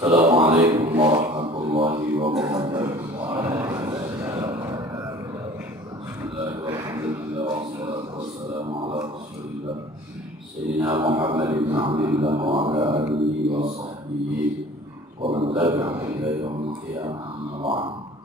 Assalamualaikum warahmatullahi wabarakatuh. Bismillahirrahmanirrahim. Wassalatu wassalamu ala Rasulillah Sayyidina Muhammad ibn Abdillah wa ala alihi wa sahbihi wa man tabi'ahu ila yaumil qiyamah. Amma ba'd.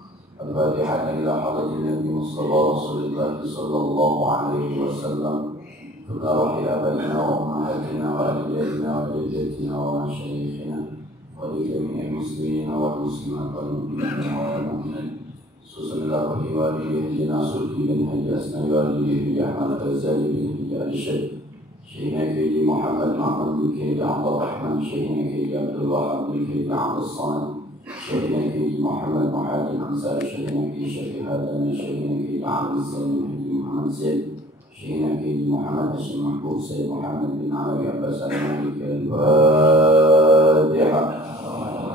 Al-Fatihah ila hadratin Nabi Mustafa Rasulullah sallallahu alaihi wasallam. Tuqarrah ila abaina wa ummahatina wa aliyatina wa jaddatina wa masyayikhina ولجميع المسلمين والمسلمات والمؤمنين والمؤمنات خصوصا الله وبه ناصر بن حجاز وبه احمد الغزالي بن حجاز الشيخ شيخنا كيدي محمد معمر بن كيدي عبد الرحمن شيخنا كيدي عبد الوهاب بن كيدي عبد الصمد شيخنا كيدي محمد محمد انصار شيخنا كيدي شيخ هذا شيخنا كيدي عبد الزين كيدي محمد زيد شيخنا كيدي محمد هاشم محبوب سيد محمد بن علي عباس المالك الفاتحه.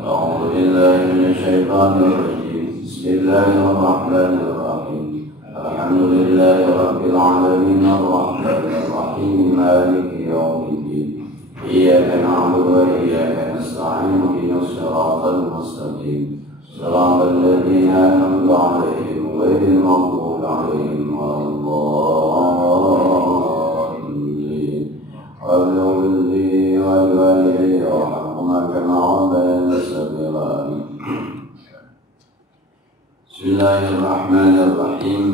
أعوذ بالله من الشيطان الرجيم. بسم الله الرحمن الرحيم. الحمد لله رب العالمين الرحمن الرحيم مالك يوم الدين. إياك نعبد وإياك نستعين اهدنا الصراط المستقيم صراط الذين أنعمت عليهم غير المغضوب عليهم ولا الضالين. رب اغفر لي ولوالدي وارحمهما كما ربياني صغيرا. بسم الله الرحمن الرحيم.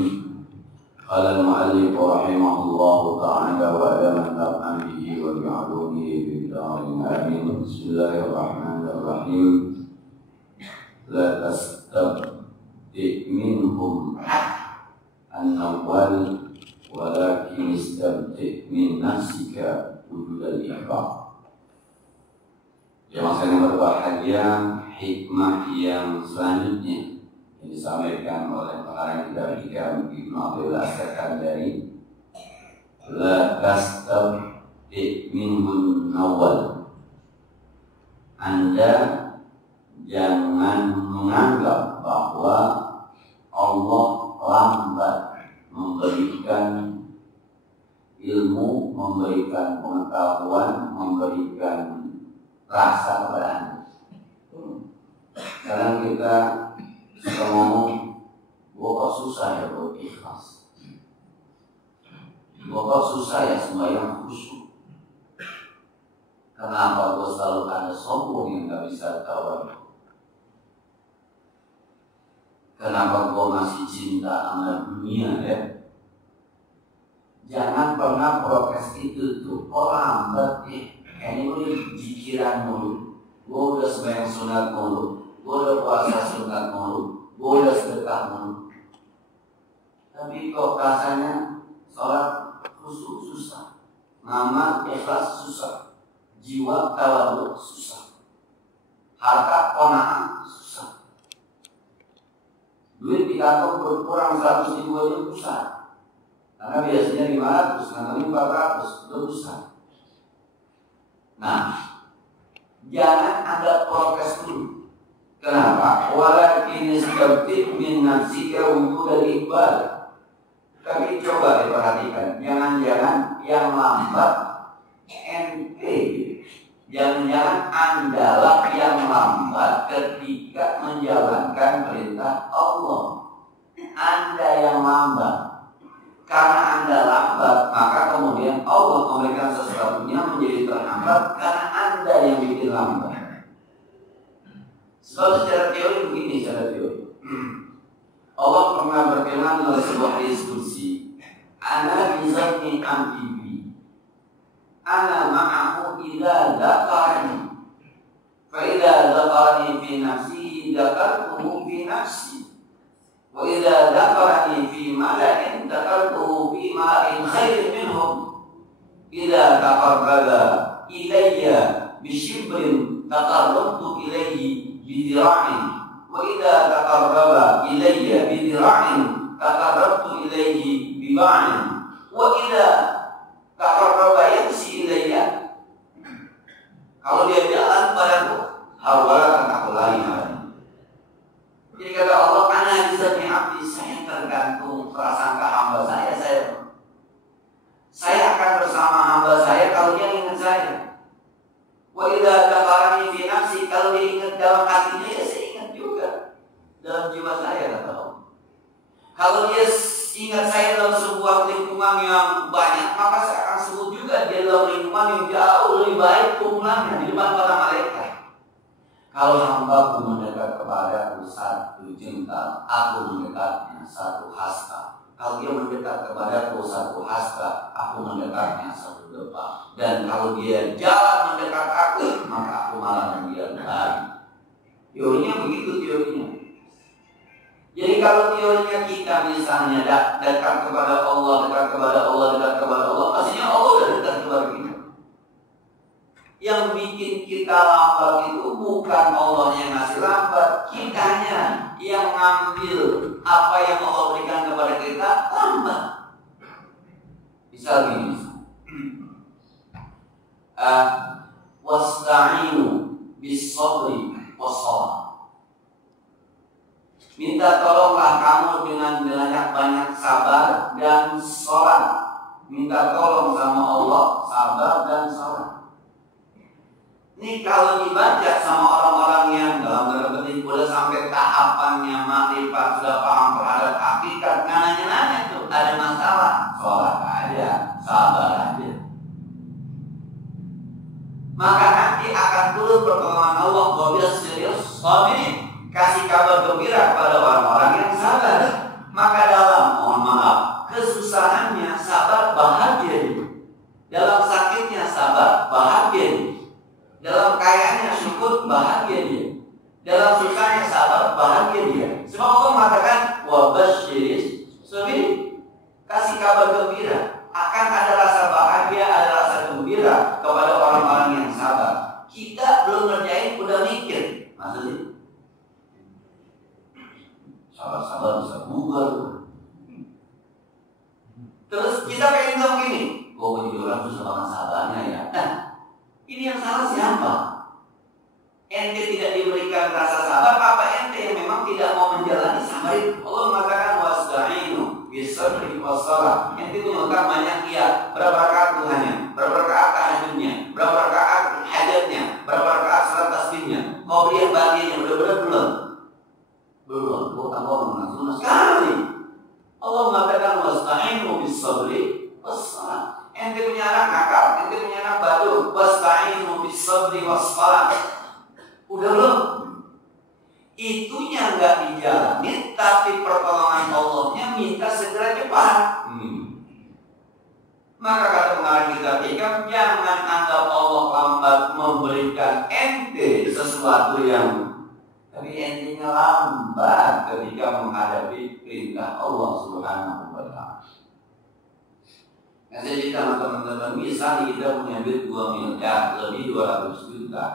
قال المؤلف رحمه الله تعالى وأدام النفع به وبعلومه في الدار آمين. بسم الله الرحمن الرحيم. لا تستبدئ منهم النوال ولكن استبدئ من نفسك وجود الإحباب. Jemaah yang berbahagia, hikmah yang selanjutnya yang disampaikan oleh pengarang kitab Hikam Ibnu Athaillah As-Sakandari, la tastabdi minhun nawal. Anda jangan menganggap bahwa Allah lambat memberikan ilmu, memberikan pengetahuan, memberikan rasa kepada Anda. Kadang kita suka ngomong, gua kok susah ya buat ikhlas, gua kok susah ya sembahyang khusyuk. Kenapa gua selalu ada sombong yang gak bisa tawar? Kenapa gua masih cinta sama dunia ya? Jangan pernah protes itu tuh. Orang lambat ini udah jikiran mulu, gue udah sembahyang sunat mulu, gue udah puasa sunat mulu, gue udah sedekah mulu. Tapi kok rasanya sholat khusyuk susah, ngamal ikhlas susah, jiwa tawadhu susah, harta qanaah susah, duit di kantong berkurang 100 ribu aja susah. Karena biasanya 500, nanti 400, itu susah. Nah, jangan ada protes dulu. Kenapa? Walakin istabdi min nafsika wujud al-iqbal. Tapi coba diperhatikan, jangan-jangan yang lambat ente, jangan-jangan Andalah yang lambat ketika menjalankan perintah Allah. Anda yang lambat. Karena Anda lambat, maka kemudian Allah memberikan sesuatunya menjadi terhambat karena Anda yang bikin lambat. Sebab secara teori begini, secara teori. Allah pernah berfirman dalam sebuah hadis qudsi, "Ana bi zanni abdi bi. Ana ma'ahu idza dzakarani. Fa idza dzakarani fi nafsi dzakartuhu fi nafsi. Wa idza dzakarani fi mala'in dzakartuhu fi mala'in khairin minhum. Idza taqarraba ilayya bi shibrin taqarrabtu ilayhi bi dira'in. Wa idza taqarraba ilayya bi dira'in taqarrabtu ilayhi bi ba'in. Wa idza taqarraba yamshi ilayya." Kalau dia jalan padaku, hawalan aku lari. Jadi kata Allah, "Ana bisa abdi, saya tergantung prasangka hamba saya. Saya akan bersama hamba saya kalau dia ingat saya. Wa idza dzakarani fi nafsi kalau dia ingat dalam hatinya, ya saya ingat juga dalam jiwa saya, kata Allah. Kalau dia ingat saya dalam sebuah lingkungan yang banyak, maka saya akan sebut juga dia dalam lingkungan yang jauh lebih baik kumpulannya di depan para malaikat. Kalau hamba-Ku mendekat kepada-Ku satu jengkal, Aku mendekatnya satu hasta. Kalau dia mendekat kepada-Ku satu hasta, Aku mendekatnya satu depa. Dan kalau dia jalan mendekat Aku, maka Aku malah membiarkan lari. Teorinya begitu teorinya. Jadi kalau teorinya kita misalnya dekat kepada Allah, dekat kepada Allah, dekat kepada Allah, pastinya Allah sudah dekat kepada kita. Yang bikin kita lambat itu bukan Allah yang ngasih lambat, kitanya yang ngambil apa yang Allah berikan kepada kita lambat. Misal gini, wasta'inu bis-sabri was-shalah. Minta tolonglah kamu dengan banyak sabar dan sholat. Minta tolong sama Allah, sabar dan sholat. Ini kalau dibaca sama orang-orang yang dalam tanda petik udah sampai tahapannya makrifat, sudah paham terhadap hakikat, nanya-nanya tuh ada masalah, sholat aja, sabar aja. Maka nanti akan turun pertolongan Allah. Wabil serius, amin. Kasih kabar gembira kepada orang-orang yang sabar. Maka dalam, mohon maaf, kesusahannya sabar, bahagia. Dalam sakitnya sabar, bahagia. Dalam kayaannya syukur, bahagia dia. Dalam susahnya sabar, bahagia dia. Sebab Allah mengatakan wabasyiris sabir, kasih kabar gembira. Akan ada rasa bahagia, ada rasa gembira kepada orang-orang yang sabar. Kita belum ngerjain, udah mikir. Maksudnya sabar-sabar bisa bubar. Terus kita pengen tahu gini, jadi orang susah banget sabarnya ya. Nah, ini yang salah siapa? Ente tidak diberikan rasa sabar, apa ente yang memang tidak mau menjalani sabar itu? Allah mengatakan wasta'inu bis-sabri was-shalah. Ente punya utang banyak ya. Berapa rakaat Tuhannya? Berapa rakaat tahajudnya? Berapa rakaat hajatnya? Berapa rakaat salat tasbihnya? Kau beri bagiannya benar-benar belum? Belum. Bukan Allah langsung sekali. Allah mengatakan wasta'inu bis-sabri was-shalah. Ente punya anak nakal, ente punya anak badul, wasta'inu bis-sabri was-shalah. Udah belum? Itunya nggak dijalani, tapi pertolongan Allahnya minta segera cepat. Maka kata pengarang kita tiga, jangan anggap Allah lambat memberikan ente sesuatu yang, tapi entenya lambat ketika menghadapi perintah Allah Subhanahu wa Ta'ala. Nah, saya cerita sama teman-teman, misalnya kita punya duit 2 miliar, lebih 200 juta.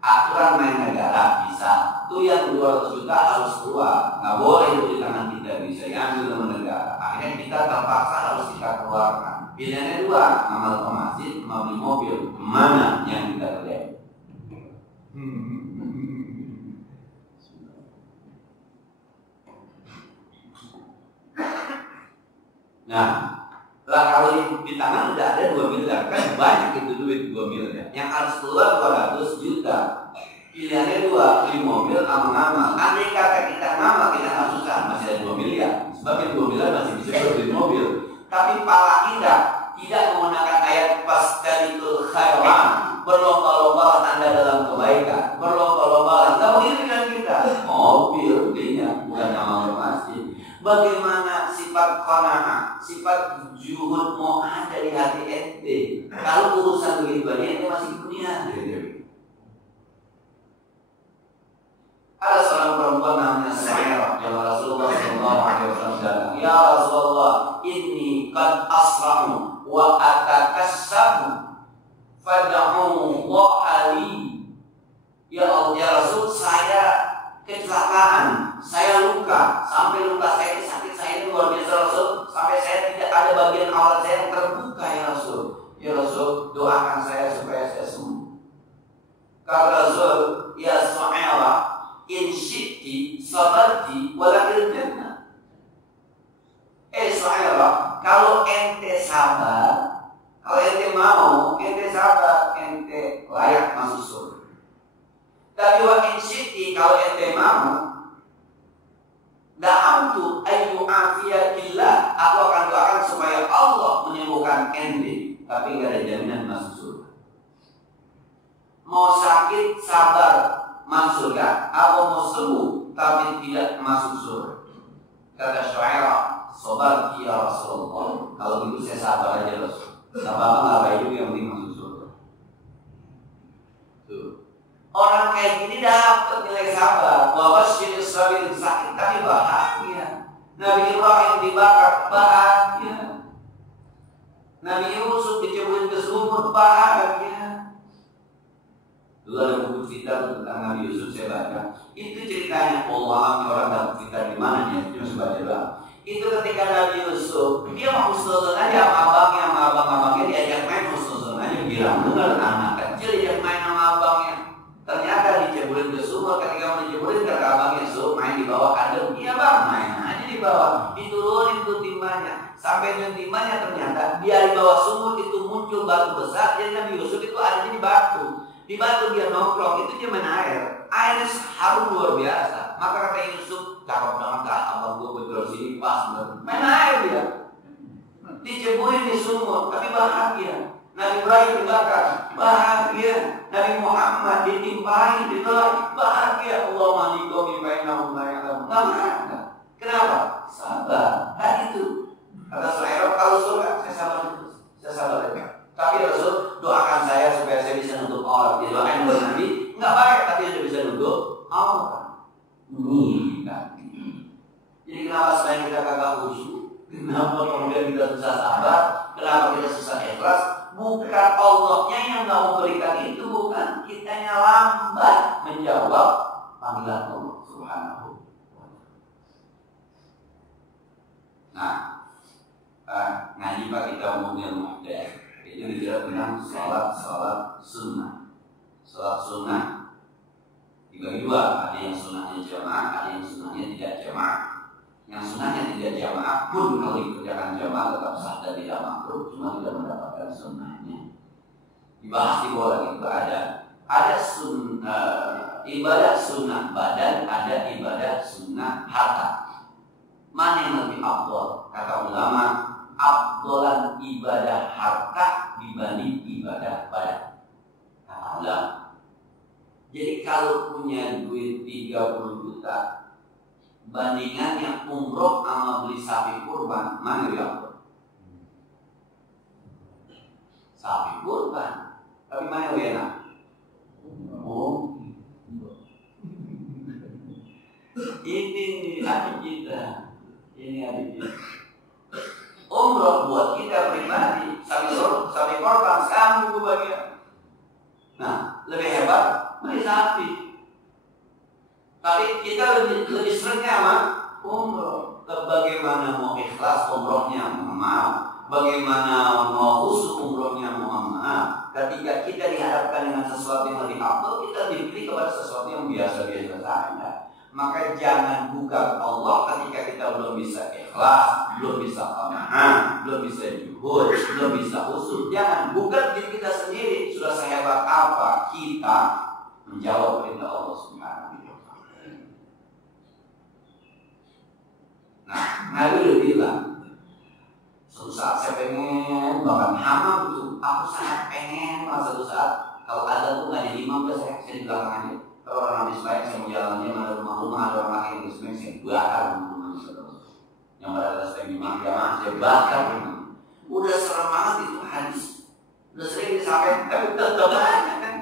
Aturan main negara bisa, itu yang 200 juta harus keluar, nggak boleh itu di tangan kita, bisa diambil sama negara. Akhirnya kita terpaksa harus kita keluarkan. Pilihannya 2, amal ke masjid, mau beli mobil, mana yang kita kerjain? Nah, lah kalau di tangan udah ada 2 miliar, kan banyak itu duit 2 miliar. Yang harus keluar 200 juta. Pilihannya 2, beli mobil sama ngamal. Andai kata kita ngamal, kita nggak susah, masih ada 2 miliar. Sebab yang 2 miliar masih bisa beli mobil. Tapi pala kita tidak menggunakan ayat fastabikul khairat, berlomba-lomba Anda dalam kebaikan, berlomba-lomba Anda mengirimkan kita mobil, belinya bukan amal ke masjid. Bagaimana sifat qanaah, sifat zuhud mau ada di hati ente? Kalau urusan begitu banyak ente masih dunia. Ada seorang perempuan namanya Sa'irah yang Rasulullah SAW datang. Ya Rasulullah, inni qad asra'u wa atakassabu fad'u wa'ali. Ya Allah, ya Rasul, saya kecelakaan, saya luka, sampai luka saya ini sakit saya ini luar biasa Rasul, sampai saya tidak ada bagian awal saya yang terbuka ya Rasul. Ya Rasul, doakan saya supaya saya sembuh. Kata Rasul, ya Sa'irah, in syi'ti sabarti walakil jannah. Sa'irah, kalau ente sabar, kalau ente mau, ente sabar, ente layak masuk surga. Tapi wa in syi'ti, kalau ente mau, da'amtu ayyu afiyakillah, aku akan doakan supaya Allah menyembuhkan ente, tapi enggak ada jaminan masuk surga. Mau sakit sabar masuk surga, atau mau sembuh tapi tidak masuk surga. Kata Syuairah, sabar ya Rasulullah, kalau gitu saya sabar aja Rasul. Sabar nggak baik juga, yang penting masuk surga. Tuh. Orang kayak gini dapat nilai sabar. Bahwa syirk sabirin sakit tapi bahagia. Nabi Ibrahim dibakar bahagia. Nabi Yusuf diceburin ke sumur bahagia. Dulu ada buku cerita tentang Nabi Yusuf saya baca. Itu ceritanya Allah, orang dapat cerita di mana dia cuma sebaca doang. Itu ketika Nabi Yusuf dia mau husnuzon aja sama abangnya, sama abang-abangnya diajak main husnuzon aja, bilang bener anak kecil diajak main sama abangnya. Ternyata diceburin ke sumur, ketika mau diceburin kata abangnya, so main di bawah adem. Iya bang, main aja di bawah. Diturunin tuh timbanya, sampai dengan timbanya ternyata dia di bawah sumur itu muncul batu besar. Jadi Nabi Yusuf itu adanya di batu. Di batu dia nongkrong, itu dia main air. Airnya harum luar biasa. Maka kata Yusuf, cakep banget lah abang gue betul sini pas banget. Main air dia. Diceburin di sumur, tapi bahagia. Nabi Ibrahim dibakar, bahagia. Nabi Muhammad ditimpain, ditolak, bahagia. Allah malikomi bainahum la ya'lamun. Kenapa? Sabar. Nah itu. Kata Syuairah, kalau surga saya sabar terus. Saya sabar aja. Tapi Rasul doakan saya supaya saya bisa nutup aurat. Dia doakan oleh Nabi, enggak baik tapi sudah bisa nutup aurat. Ini kan. Jadi kenapa selain kita kagak khusyuk? Kenapa kemudian kita susah sabar? Kenapa kita susah ikhlas? Bukan Allahnya yang nggak memberikan itu, bukan kitanya lambat menjawab panggilan Allah Subhanahu wa Ta'ala. Nah, ngaji pak kita umumnya muhdats. Itu bicara tentang sholat sunnah. Sholat sunnah dibagi dua, ada yang sunnahnya jamaah, ada yang sunnahnya tidak jamaah. Yang sunnahnya tidak jamaah pun kalau dikerjakan jamaah tetap sah dan tidak makruh, cuma tidak mendapatkan sunnahnya. Dibahas di bawah lagi itu ada ibadah sunnah badan, ada ibadah sunnah harta. Mana yang lebih afdal? Kata ulama, afdalan ibadah harta dibanding ibadah badan. Kata ulama. Jadi kalau punya duit 30 juta, bandingannya umroh sama beli sapi kurban, mana yang afdal? Sapi kurban. Tapi mana yang enak? Oh. Ini adik kita. Ini adik kita. Umroh buat kita pribadi, sapi korban sekarang juga bagian. Nah, lebih hebat beli sapi. Tapi kita lebih seringnya sama umroh. Bagaimana mau ikhlas umrohnya, mohon maaf. Bagaimana mau khusyuk umrohnya, mohon maaf. Ketika kita dihadapkan dengan sesuatu yang lebih afdal, kita diberi kepada sesuatu yang biasa-biasa saja. Maka jangan buka Allah ketika kita belum bisa ikhlas, belum bisa qanaah, belum bisa juhud, belum bisa khusyuk. Jangan buka diri kita sendiri. Sudah sehebat apa kita menjawab perintah Allah Subhanahu wa Ta'ala. Nah, Nabi udah bilang, suatu saat saya pengen banget hamam tuh. Aku sangat pengen suatu saat kalau ada tuh nggak jadi imam, saya di belakang aja. Kalau orang habis baik saya mau jalannya, ada rumah-rumah, ada orang laki yang disini, saya bakar rumah yang berada di imam jamaah, saya bakar rumah. Udah serem banget itu hadis. Udah sering disampaikan, tapi tetap aja kan.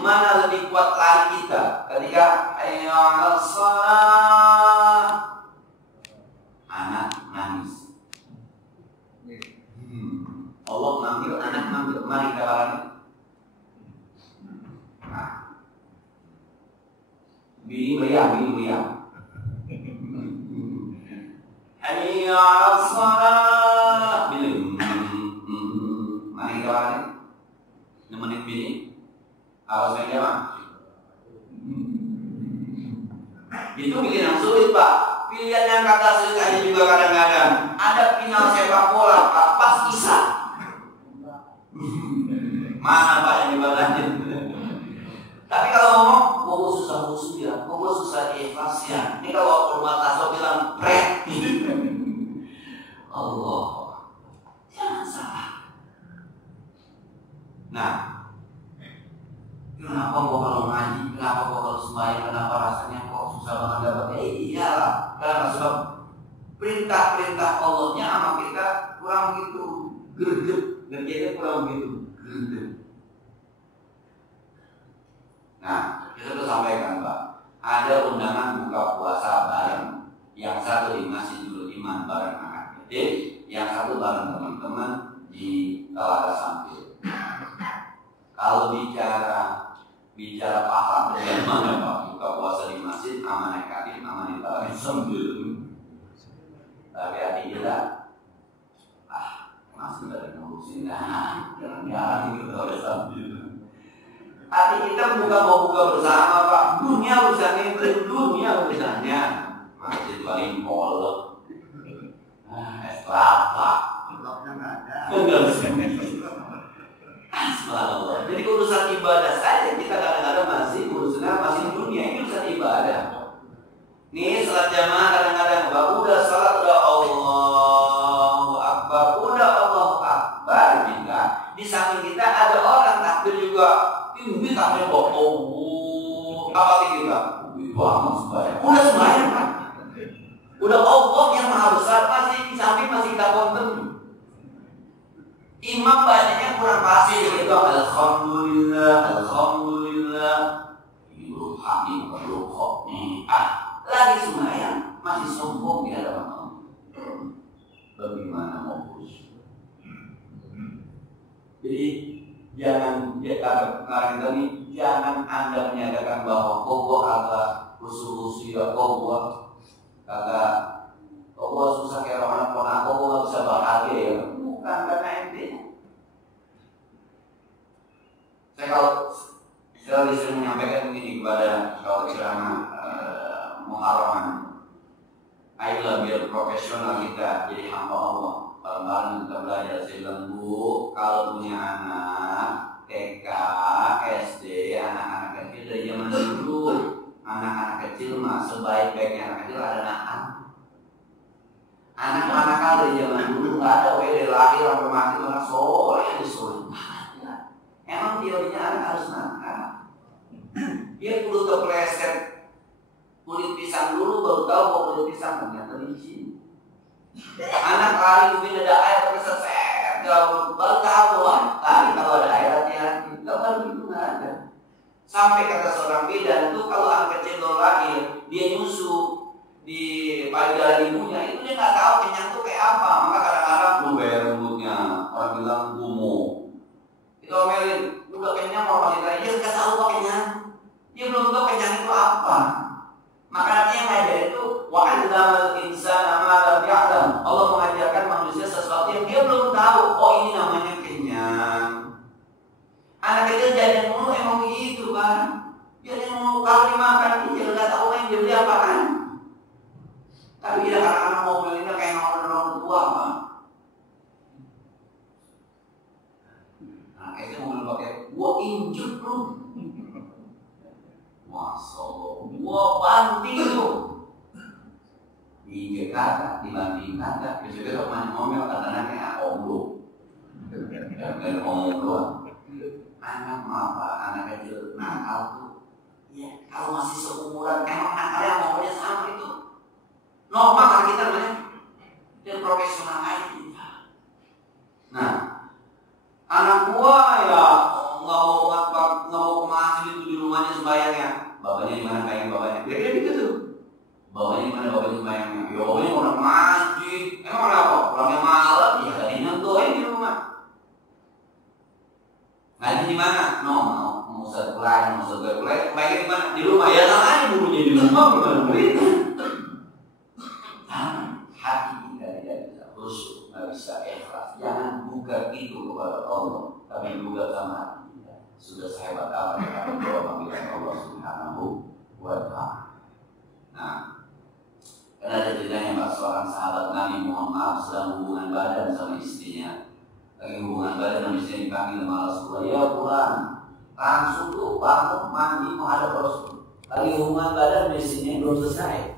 Mana lebih kuat lagi kita ketika ayo al-shalah, anak nangis. Allah manggil, anak manggil, mari kita bareng. Nah, bini meriah. Hayya 'alas shalah. Mari kita bareng. Nemenin bini. Harus main jamaah. Itu pilihan yang sulit, Pak. Pilihan yang kata sulit aja juga kadang-kadang. Ada final sepak bola, Pak, pas isya. Mana Pak yang dibalasin? Tapi kalau ngomong, susah khusyuk ya, kok gue susah ikhlas ya. Ini kalau rumah tasawuf bilang pret. Allah, jangan salah. Nah, kenapa kok kalau ngaji, kenapa kok kalau sembahyang, kenapa rasanya kok susah banget dapatnya? Iyalah, karena sebab perintah-perintah Allahnya sama kita kurang begitu greget, ngerjainnya kurang begitu greget. Nah, kita sudah sampaikan Pak, ada undangan buka puasa bareng. Yang satu di Masjid Nurul Iman bareng anak yatim, yang satu bareng teman-teman di Telaga Sampil. Kalau bicara paham dengan mana Pak, buka puasa di masjid, aman yatim, aman di Telaga Sampil. Tapi hati kita, masih dari ngurusin, jangan-jangan kita Telaga Sampil. Hati kita bukan mau buka bersama Pak, dunia urusannya itu, dunia urusannya masjid paling kolot, es kelapa, kolotnya nggak ada. Subhanallah. Jadi urusan ibadah saja kita kadang-kadang masih urusannya masih dunia, ini urusan ibadah. Nih salat jamaah kadang-kadang udah salat udah Allahu Akbar, udah Allahu Akbar juga. Di samping kita ada orang takbir juga. Ini takbir kok apa kita? Bangun sembahyang. Udah sembahyang Pak. Udah Allah yang maha besar masih di samping masih kita konten. Imam banyaknya kurang pasti gitu. Alhamdulillah, alhamdulillah. Ibu hamid berdoa. Lagi sembahyang masih sombong di hadapan Allah. Bagaimana mau khusyuk? Jadi jangan jangan Anda menyatakan bahwa kok agak khusyuk ya, kok susah kayak orang kok nggak bisa bahagia ya. Bukan karena ente. Saya sering menyampaikan begini kepada kalau ceramah Muharraman. Ayolah biar profesional kita jadi hamba Allah. Bareng-bareng kita belajar. Saya bilang, Bu, kalau punya anak TK, SD, anak-anak kecil dari zaman dulu, anak-anak kecil mah sebaik-baiknya anak kecil ada nakal. Anak-anak nakal dari zaman dulu nggak ada, dari lahir sampai mati orang soleh yang disuruh. Emang teorinya anak harus nakal. Dia perlu kepleset kulit pisang dulu baru tahu bahwa kulit pisang ternyata licin. Anak lari mungkin ada air terseset, baru tahu bahwa tadi kalau ada air hati-hati. Kalau itu nggak ada. Sampai kata seorang bidan itu kalau anak kecil baru lahir dia nyusu di payudara ibunya itu dia nggak tahu kenyang itu kayak apa. Maka kadang-kadang berubah rambutnya, orang bilang gumo. Itu omelin, udah kenyang mau masih tanya, dia nggak tahu apa kenyang. Dia belum tahu kenyang itu apa. Maka artinya ngajar itu wa'allamal insana ma lam ya'lam. Allah mengajarkan manusia sesuatu yang dia belum tahu. Oh ini namanya kenyang. Anak kecil jajan mulu emang begitu kan. Jajan mulu kalau dimakan dia nggak tahu yang dia beli apaan. Tapi dia anak-anak mau belinya kayak orang tua kan. Nah kayaknya mau beli pakai gua injek lu. Masya Allah, gua banting tuh. Injek kata, dibanding kata. Besok-besok main ngomel kata-katanya omlo. Dan ngomong doang. Anak apa? Anak kecil nakal tuh. Ya, kalau masih seumuran, emang nakalnya maunya sama itu. Normal kan kita namanya. Dan profesional aja kita. Nah, anak gua ya nggak mau ke masjid itu di rumahnya sembayangnya. Bapaknya di mana bayang bapaknya? Kira-kira gitu tuh. Bapaknya di mana bapaknya sembayangnya? Ya bapaknya orang masjid. Emang kenapa? Pulangnya malam. Ya tadi nyentuhin di rumah. Ngaji di mana? Mau sekolah, mau sekolah. Baiknya di mana? Di rumah. Ya sama aja burunya di rumah. Gimana berita? Hati kita tidak bisa khusyuk, nggak bisa ikhlas. Jangan buka itu kepada Allah, tapi buka sama hati. Sudah sehebat apa kita menjawab panggilan Allah Subhanahu wa Ta'ala. Nah, karena ada ceritanya Pak, seorang sahabat Nabi Muhammad sedang hubungan badan sama istrinya. Lagi hubungan badan sama istrinya dipanggil sama Rasulullah. Ya Tuhan, langsung tuh bangun mandi menghadap Rasul. Lagi hubungan badan di sini belum selesai.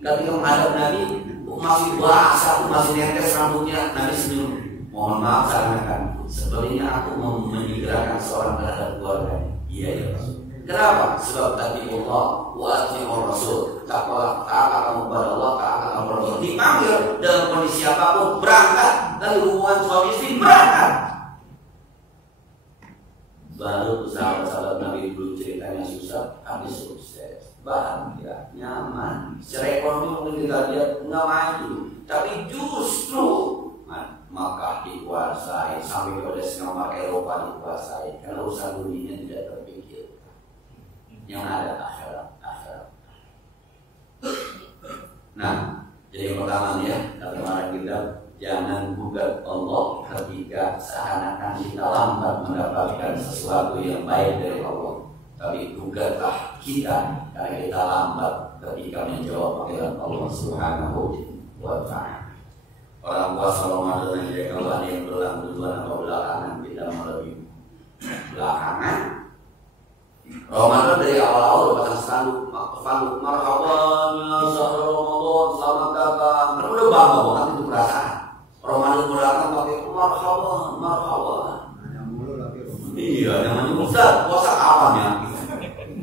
Ketika menghadap Nabi masih basah, masih netes rambutnya, Nabi senyum. Mohon maaf sarankan, sebenarnya aku mau menyegerakan seorang terhadap keluarganya. Iya ya Rasul. Kenapa? Sebab tadi Allah wa atiiur Rasul. Taat kamu kepada Allah, taat kamu kepada Rasul. Dipanggil dalam kondisi apapun, berangkat dari hubungan suami istri, berangkat. Baru sahabat-sahabat Nabi dulu ceritanya susah, habis sukses, bahagia, nyaman. Secara ekonomi mungkin kita lihat nggak maju, tapi justru Makkah dikuasai, sampai kepada setengah Eropa dikuasai, karena urusan dunia tidak terpikir. Yang ada akhirat. Nah, jadi yang pertama nih ya, kata kita jangan gugat Allah ketika seakan-akan kita lambat mendapatkan sesuatu yang baik dari Allah. Tapi gugatlah kita karena kita lambat ketika menjawab panggilan Allah Subhanahu wa Ta'ala. Orang puasa Ramadan yang kalau ada yang berulang duluan atau belakangan, kita lebih belakangan. Ramadan dari awal-awal udah pasang spanduk marhaban ya sahur Ramadan, selamat datang. Kan udah bangga banget itu perasaan. Ramadan datang pakai marhaban. Iya, namanya Ustaz, puasa kapan ya?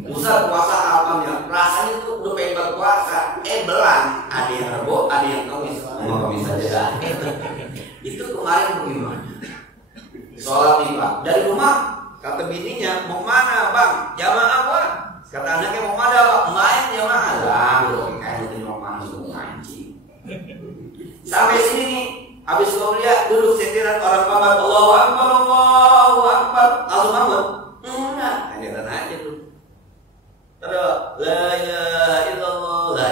Ustaz, puasa kapan ya? Rasanya itu udah pengen berpuasa, belang. Ada yang Rebo, ada yang Kamis. Mau Kamis aja. Itu kemarin bagaimana? Sholat nih Pak, dari rumah kata bininya, mau mana Bang? Jamaah apa? Kata anaknya mau mana Pak? Main jamaah lah, belum kayak itu mau mana suruh mancing. Sampai sini nih, habis kuliah duduk sentiran orang paman, Allahu Akbar, langsung bangun. Enggak, lanjutan aja tuh. Terus la ilaha illallah.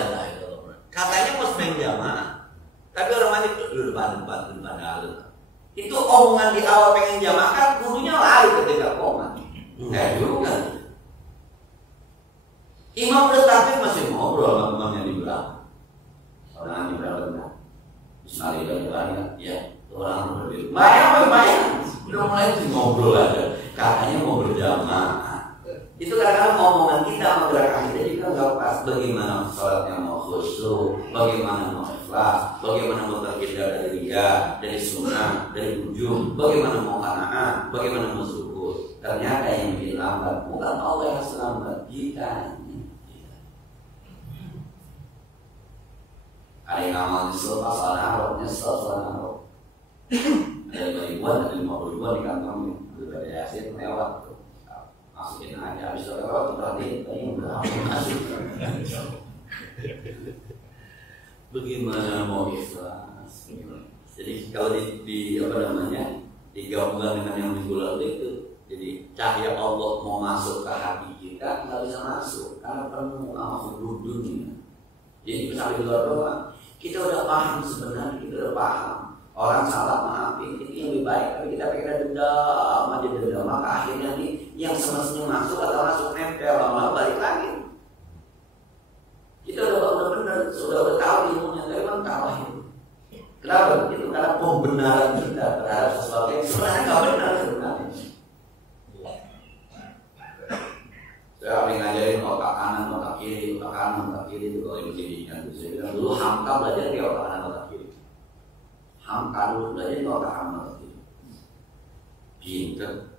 Katanya mau main jamaah, tapi orang mandi duduk depan lalu. Itu omongan di awal pengen jamaah kan gurunya lari ketika komat. Enggak juga. Imam udah takbir masih ngobrol sama temannya di belakang. Orang di belakang. Bismillahirrahmanirrahim. Ya, orang berbeda. Bayang. Udah mulai ngobrol aja. Katanya mau berjamaah. Itu kadang-kadang omongan kita sama gerakan kita juga nggak pas. Bagaimana sholatnya mau khusyuk, bagaimana mau ikhlas, bagaimana mau terhindar dari riya, dari sunnah, dari ujung, bagaimana mau qanaah, bagaimana mau syukur. Ternyata yang bikin lambat bukan Allah yang selamat, kita. Ada yang amal nyesel pasal narok, nyesel soal narok. Ada 2 ribuan, ada 50 ribuan di kantongnya. Udah ada hasil lewat. Masukin aja, habis itu lewat berarti udah masuk. Bagaimana mau ikhlas? Jadi kalau di apa namanya digabungkan dengan yang minggu lalu itu, jadi cahaya Allah mau masuk ke hati kita nggak bisa masuk karena penuh sama hudud dunia. Jadi sampai luar doang, kita udah paham sebenarnya, kita udah paham. Orang salah maafin itu yang lebih baik, tapi kita pengen dendam, maka akhirnya nih yang semestinya masuk atau masuk nempel lama balik lagi. Kita udah benar, sudah tahu ilmunya, tapi memang kalah itu. Kenapa? Itu karena pembenaran kita terhadap sesuatu yang sebenarnya nggak benar sebenarnya. Saya paling ngajarin otak kanan, otak kiri itu kalau yang begini kan. Saya bilang dulu Hamka belajar di otak kanan, otak kiri. Hamka dulu belajar di otak kanan, otak kiri. Pinter.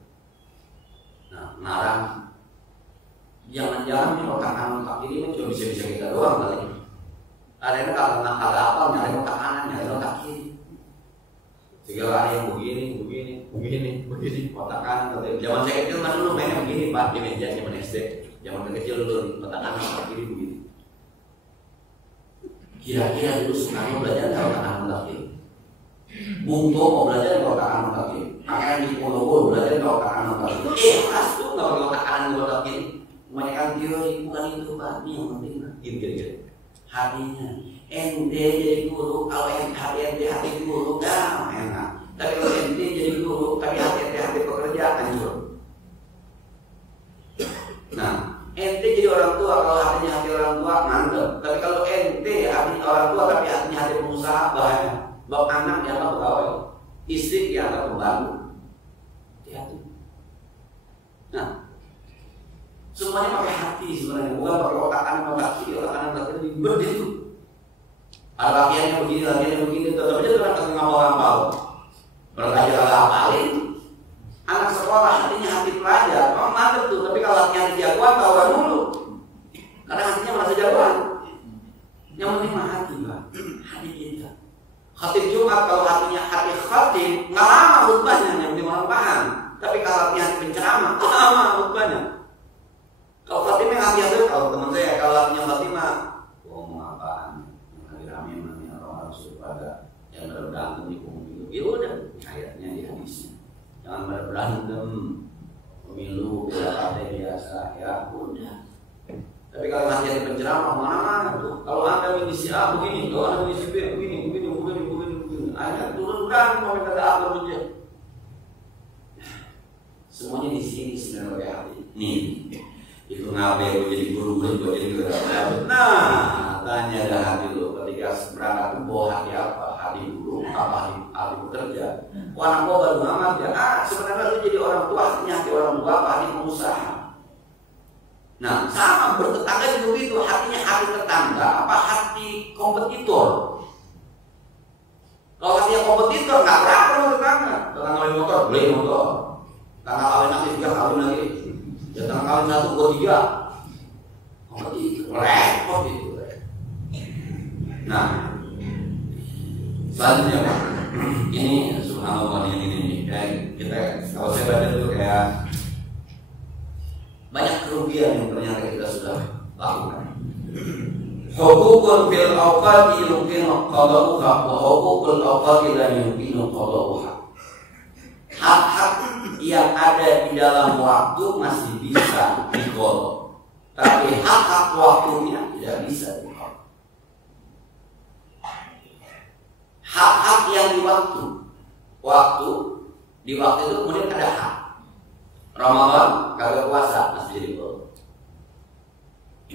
Nah, ngarang. Jangan-jangan nih otak kanan, otak kiri ini cuma bisa kita doang kali. Ada kalau apa nyari otak kanan, nyari otak kiri. Sehingga ada yang begini, otak kanan, otak kiri. Zaman saya kecil kan dulu mainnya begini, Pak, di meja zaman SD. Zaman kecil dulu otak kanan, otak kiri begini. Kira-kira dulu Soekarno belajar dari otak kanan, otak kiri. Bung Tomo mau belajar dari otak kanan, otak kiri. Akhirnya di Ponorogo belajar dari otak kanan, otak kiri. Kelas tuh nggak pakai otak kanan, otak kiri. Kebanyakan teori bukan itu, Pak. Ini yang penting, gitu. Hatinya ente jadi guru, kalau hati guru dah enak. Tapi kalau ente jadi guru tapi hati pekerja hancur. Nah, ente jadi orang tua kalau hatinya hati orang tua mantep. Tapi kalau ente hati orang tua tapi hatinya hati pengusaha bahaya. Bab anak dianggap pegawai, istri dianggap pembantu. Hati-hati. Nah, semuanya pakai hati. hati sebenarnya, bukan pakai otak kanan otak kiri, otak kanan otak kiri berbeda itu. Ada latihannya begini, tetap aja orang kagak ngapal-ngapal. Belajar hafalin. Anak sekolah hatinya hati pelajar, memang mantep tuh. Tapi kalau latihan jagoan tawuran dulu, karena hatinya merasa jagoan. Yang penting mah hati, Pak. Hati kita. Khatib Jumat kalau hatinya hati khatib, nggak lama khutbahnya, yang penting orang paham. Tapi kalau hati penceramah, lama khutbahnya. Kalau khatibnya hati itu, kalau teman saya kalau hatinya khatibah, mau apaan? Rame mana orang harus pada yang berantem di pemilu. Ya udah, ayatnya di hadisnya. Jangan berantem pemilu beda partai biasa, ya udah. Tapi kalau hati ada penceramah mana-mana tuh. Kalau anda mengisi A begini, kalau anda mengisi B begini. Akhirnya turun berantem mau minta atur aja. Semuanya di sini sebenarnya hati. Nih, itu ngapain gue jadi guru, gue jadi guru. Nah, tanya ada hati lo ketika berangkat tuh bawa hati apa? Hati guru, apa hati bekerja? Anak gue baru ngamat ya. Sebenarnya lu jadi orang tua, hatinya hati orang tua, apa hati pengusaha? Nah, sama bertetangga juga begitu. Hatinya hati tetangga, apa hati kompetitor? Kalau hatinya kompetitor, nggak berapa lo tetangga. Tetangga beli motor, beli motor. Tetangga kawin nanti juga kawin lagi. Ya tetangga kawin 1, 2, 3. Kompetitor, repot itu. Nah, selanjutnya Pak, ini subhanallah ini kayak kita kalau saya baca itu kayak banyak kerugian yang ternyata kita sudah lakukan. Hukukul fil awqati yumkinu qada'uha wa hukukul awqati la yumkinu qada'uha. Hak-hak yang ada di dalam waktu masih bisa diqada, tapi hak-hak waktunya tidak bisa diqada. Hak-hak yang di waktu itu kemudian ada hak. Ramadan kagak puasa masih jadi boleh.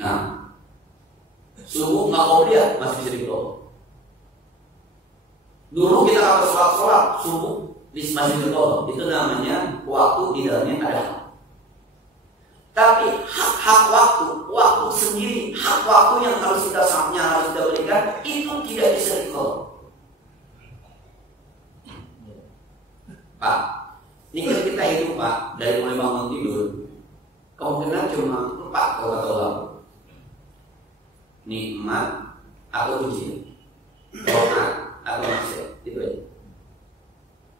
Nah, subuh nggak qobliyah masih bisa diboleh. Dulu kita kagak sholat subuh masih diboleh. Itu namanya waktu di dalamnya ada hak. Tapi hak waktu sendiri, hak waktu yang harus kita berikan itu tidak bisa diboleh. Pak, ini kan kita hidup Pak, dari mulai bangun tidur kemungkinan cuma 4 kalau kata ulama. Nikmat atau ujian, doa atau maksiat, itu aja.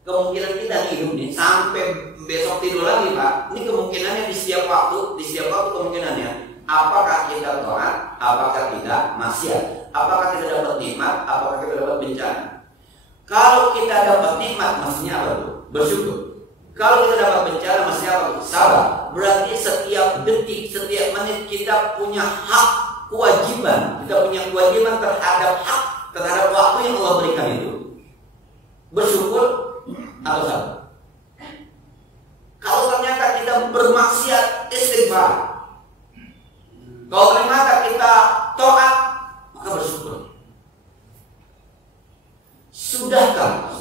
Kemungkinan kita hidup nih sampai besok tidur lagi Pak. Ini kemungkinannya di setiap waktu kemungkinannya. Apakah kita doa, apakah kita maksiat, apakah kita dapat nikmat, apakah kita dapat bencana. Kalau kita dapat nikmat, maksudnya apa tuh? Bersyukur. Kalau kita dapat bencana, maksudnya apa tuh? Sabar. Berarti setiap detik, setiap menit kita punya hak kewajiban. Kita punya kewajiban terhadap waktu yang Allah berikan itu. Bersyukur atau sabar. Kalau ternyata kita bermaksiat, istighfar. Kalau ternyata kita taat, maka bersyukur. Sudahkah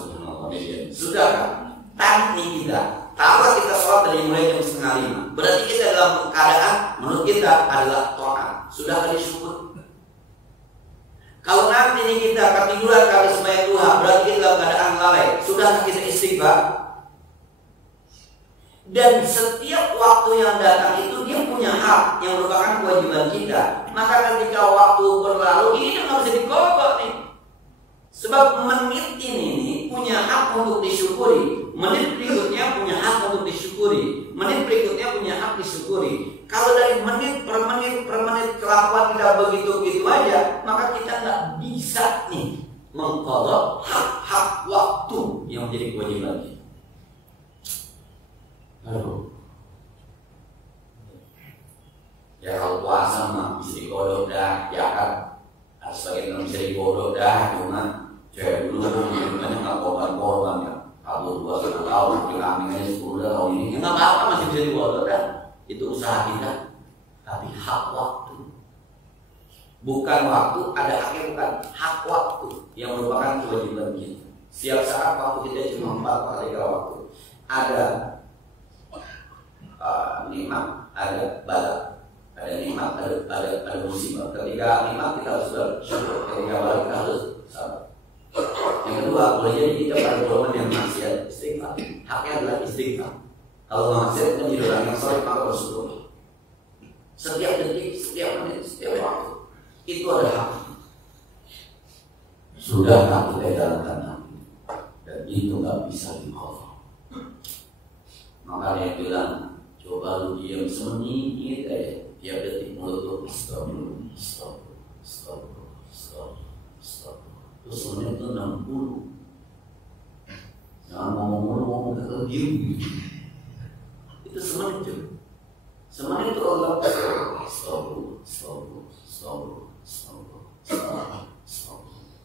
tadi kita taruh kita sholat dari mulai jam 4:30, berarti kita dalam keadaan menurut kita adalah taat. Sudah kali syukur. Kalau nanti ini kita ketiduran kali sembahyang duha, berarti kita dalam keadaan lalai. Sudahkah kita istighfar? Dan setiap waktu yang datang itu dia punya hak yang merupakan kewajiban kita. Maka ketika waktu berlalu ini nggak bisa dikobok nih. Sebab menit ini punya hak untuk disyukuri. Menit berikutnya punya hak untuk disyukuri. Menit berikutnya punya hak disyukuri. Kalau dari menit per menit kelakuan kita begitu aja, maka kita nggak bisa nih mengqadha hak waktu yang menjadi kewajiban kita. Aduh. Ya kalau puasa mah bisa digodok dah, ya kan? Sebagian orang bisa digodok dah, cuma cewek dulu banyak nggak korban ya. Kalau 2,5 tahun, kami aja 10 tahun ini, nggak apa-apa masih bisa digodok dah. Itu usaha kita. Tapi hak waktu, bukan waktu, ada haknya bukan hak waktu yang merupakan kewajiban kita. Setiap saat waktu kita cuma 4 kali waktu. Ada nikmat, ada balak, ada nikmat, ada musibah. Ketika nikmat kita harus bersyukur, ketika baik kita harus sabar. Yang kedua, boleh jadi kita pada golongan yang maksiat, istighfar. Haknya adalah istighfar. Kalau maksiat kita jadi orang yang soleh, maka bersyukur. Setiap detik, setiap menit, setiap waktu itu ada hak. Sudah kita jalankan hati, dan itu nggak bisa di-cover. Maka dia bilang, coba lu diam semenit aja, tiap detik mulut lu stop. Terus semenit itu 60. Jangan ngomong kata diam gitu. Itu semenit juga. Semenit itu Allah stop.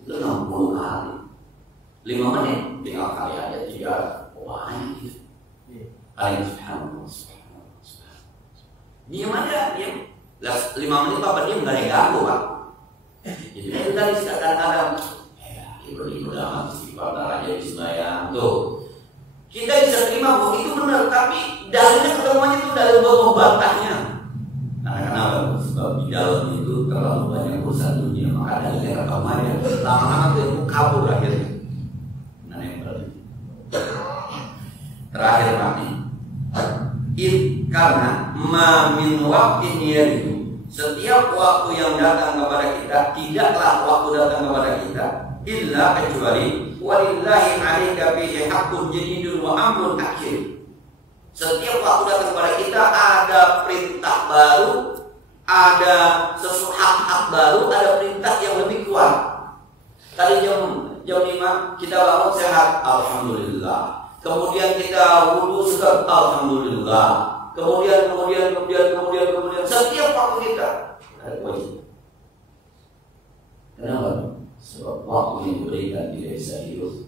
Itu 60 kali. 5 menit tinggal kali aja 3. Wah gitu. Subhanallah. Diam aja, diam. 5 menit Bapak diam nggak ada yang ganggu Pak. Jadi itu tadi kadang-kadang ibu udah istighfar aja di sembahyang tuh. Kita bisa terima bahwa itu benar, tapi dalilnya ketemuannya itu dalil membantahnya. Karena kenapa? Sebab di dalam itu terlalu banyak urusan dunia, maka dalilnya ketemuannya lama-lama itu kabur akhirnya. Nah yang terakhir kami, karena min waqtin yaridu, setiap waktu yang datang kepada kita, tidaklah waktu datang kepada kita illa kecuali walillahi 'alaika bihi haqqun jadidun wa amrun akhir. Setiap waktu datang kepada kita ada perintah baru, ada sesuatu hak baru, ada perintah yang lebih kuat. Tadi jam 5 kita bangun sehat, alhamdulillah. Kemudian kita wudu segar, alhamdulillah. Kemudian setiap waktu kita ada kewajiban. Kenapa? Sebab waktu yang diberikan tidak bisa hidup.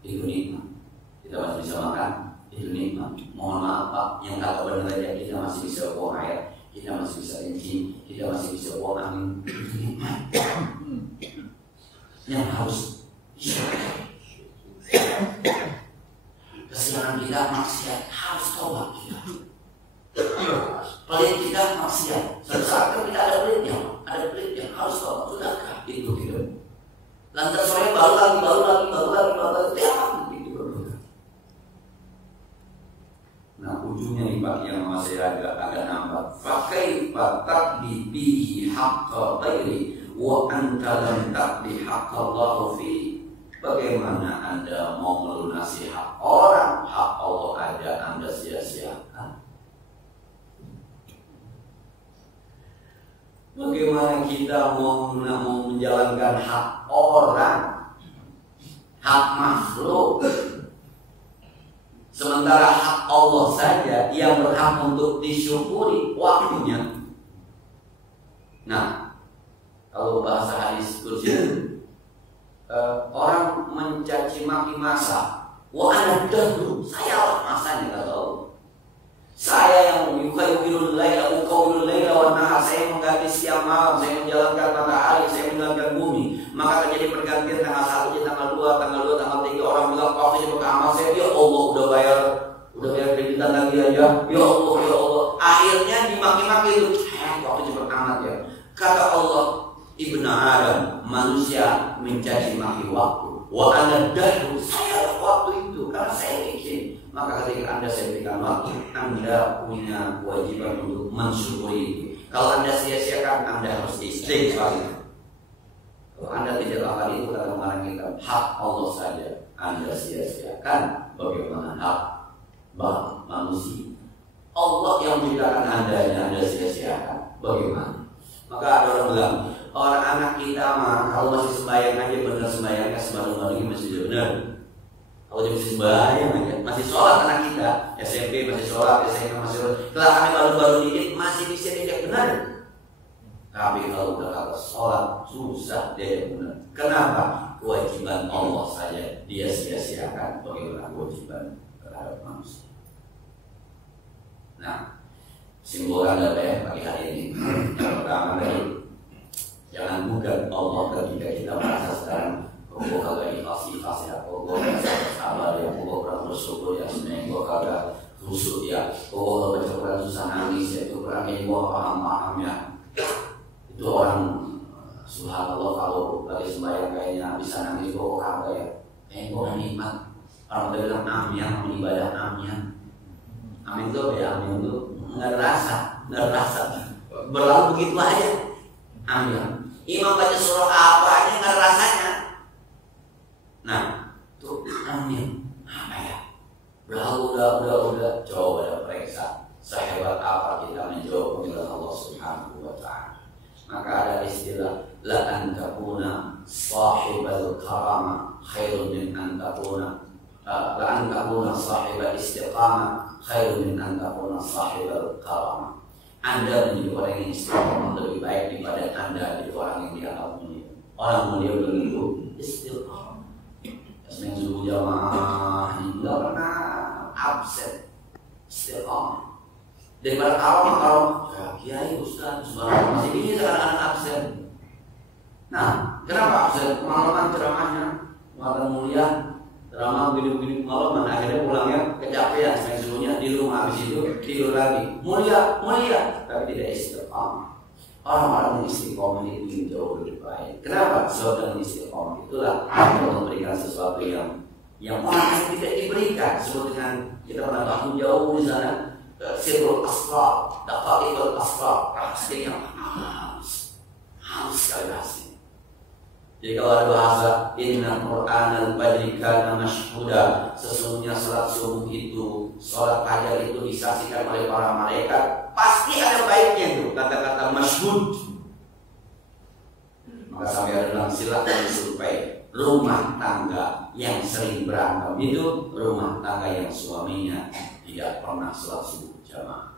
Itu nikmat. Kita masih bisa makan, itu nikmat. Mohon maaf Pak, yang kata benar aja, kita masih bisa buang air, kita masih bisa kencing, kita masih bisa buang angin. Itu nikmat. Yang harus kesalahan kita maksiat, harus tobat kita. Pelit kita maksiat, sesaat kita ada pelitnya, harus tobat. Sudahkah itu kita? Lantas sore baru lagi gitu. Nah ujungnya nih Pak yang masih agak nampak. Pakai batak bihi haqqa ghairi wa anta lam taqdi haqqa Allah fi. Bagaimana Anda mau melunasi hak orang, hak Allah ada Anda sia-siakan? Bagaimana kita mau menjalankan hak orang, hak makhluk, sementara hak Allah saja yang berhak untuk disyukuri waktunya. Nah, kalau bahasa hadis kursi, orang mencaci maki masa, wah ada dahulu, saya lah masanya nggak tahu. Saya yang yukhayirul laila uqawilul laila wan nahar, saya mengganti siang malam, saya menjalankan matahari, saya menjalankan bumi. Maka terjadi pergantian tanggal 1 jadi tanggal 2, tanggal 3 orang bilang waktunya beramal, saya ya Allah udah bayar kreditan lagi aja. Ya Allah. Akhirnya dimaki-maki itu, waktu cepet amat ya. Kata Allah, Ibnu Adam, manusia mencaci maki waktu. Wa ana dahru, saya waktu itu karena saya bikin. Maka ketika Anda saya berikan waktu, Anda punya kewajiban untuk mensyukuri itu. Kalau Anda sia-siakan, Anda harus istighfar. Kalau Anda tidak lakukan itu, kata kita, hak Allah saja Anda sia-siakan. Bagaimana hak manusia? Allah yang menciptakan Anda sia-siakan. Bagaimana? Maka ada orang bilang, orang anak kita mah kalau masih sembahyang aja benar sembahyangnya sembahyang ini masih benar. Kalau dia masih sembahyang aja, masih sholat anak kita, SMP masih sholat, SMA masih sholat. Kelakannya baru-baru dikit masih bisa tidak benar. Tapi kalau udah kata sholat susah dia yang benar. Kenapa? Kewajiban Allah saja dia sia-siakan. Bagaimana kewajiban terhadap manusia? Nah, simbolan dari pagi hari ini yang pertama tadi, jangan gugat Allah ketika kita merasa sekarang gue kagak ikhlas ya, gue merasa sabar ya, gue kurang bersyukur ya, sebenarnya gue kagak khusyuk ya, gue baca Quran susah nangis ya, gue kurangnya juga paham-pahamnya. Itu orang subhanallah kalau lagi sembahyang kayaknya bisa nangis kok kagak ya. Kayaknya gue udah nikmat. Orang tadi bilang amyang, ibadah amyang. Amin itu ya, amin itu nggak rasa. Berlalu begitu aja. Amyang. Imam baca surah apa aja nggak rasanya. Nah, tuh amyang apa ya? Berlalu udah coba periksa sehebat apa kita menjawab panggilan Allah Subhanahu wa Ta'ala. Maka ada istilah la an takuna sahibal karamah khairun min an takuna la an takuna sahibal istiqamah khairun min an takuna sahibal karamah. Anda menjadi orang yang istiqamah lebih baik daripada Anda menjadi orang yang dianggap mulia. Orang mulia begitu istiqamah. Senin subuh jamaah tidak pernah absen istiqamah. Daripada kalau kiai ustaz sembarang masih ini sekarang absen. Nah, kenapa absen? Kemalaman ceramahnya, malam mulia, ceramah begini kemalaman, akhirnya pulangnya kecapean, semuanya di rumah, habis itu tidur lagi. Mulia, tapi tidak istiqamah. Orang-orang yang istiqamah itu jauh lebih baik. Kenapa? Sebab dengan istiqamah itulah Allah memberikan sesuatu yang orang yang tidak diberikan. Sebab dengan kita pernah tahu jauh di sana. Sirrul asrar, daqaiqul asrar, rahasia yang halus sekali rahasianya. Jadi kalau ada bahasa inna Qur'anal badri kana mashhuda, sesungguhnya salat subuh itu, salat fajar itu disaksikan oleh para malaikat, pasti ada baiknya itu kata-kata mashhud. Maka sampai ada dalam silakan disurvei rumah tangga yang sering berantem itu rumah tangga yang suaminya tidak pernah salat subuh jamaah.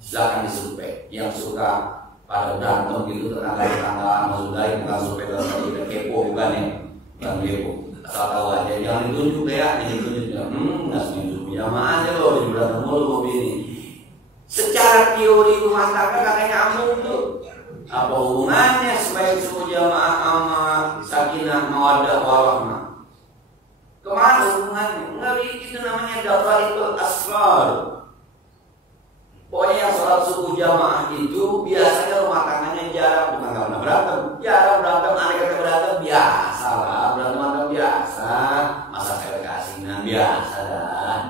Silakan disurvei yang suka pada berantem gitu tetangga-tetanggaan maksudnya bukan survei dalam tadi kepo bukan ya, bukan kepo asal tahu aja jangan ditunjuk ya, ditunjuk nggak semua subuh jamaah aja loh di berantem mulu mobil ini. Secara teori rumah tangga kakek nyambung tuh. Apa hubungannya sebaik subuh jamaah sama sakinah mawaddah warahmah? Kemana hubungannya? Enggak itu namanya daqaiqul asrar. Pokoknya yang sholat subuh jamaah itu biasanya rumah tangganya jarang, bukan karena berantem, jarang berantem, aneh kata berantem biasa lah, berantem biasa, masa kasihan biasa dah.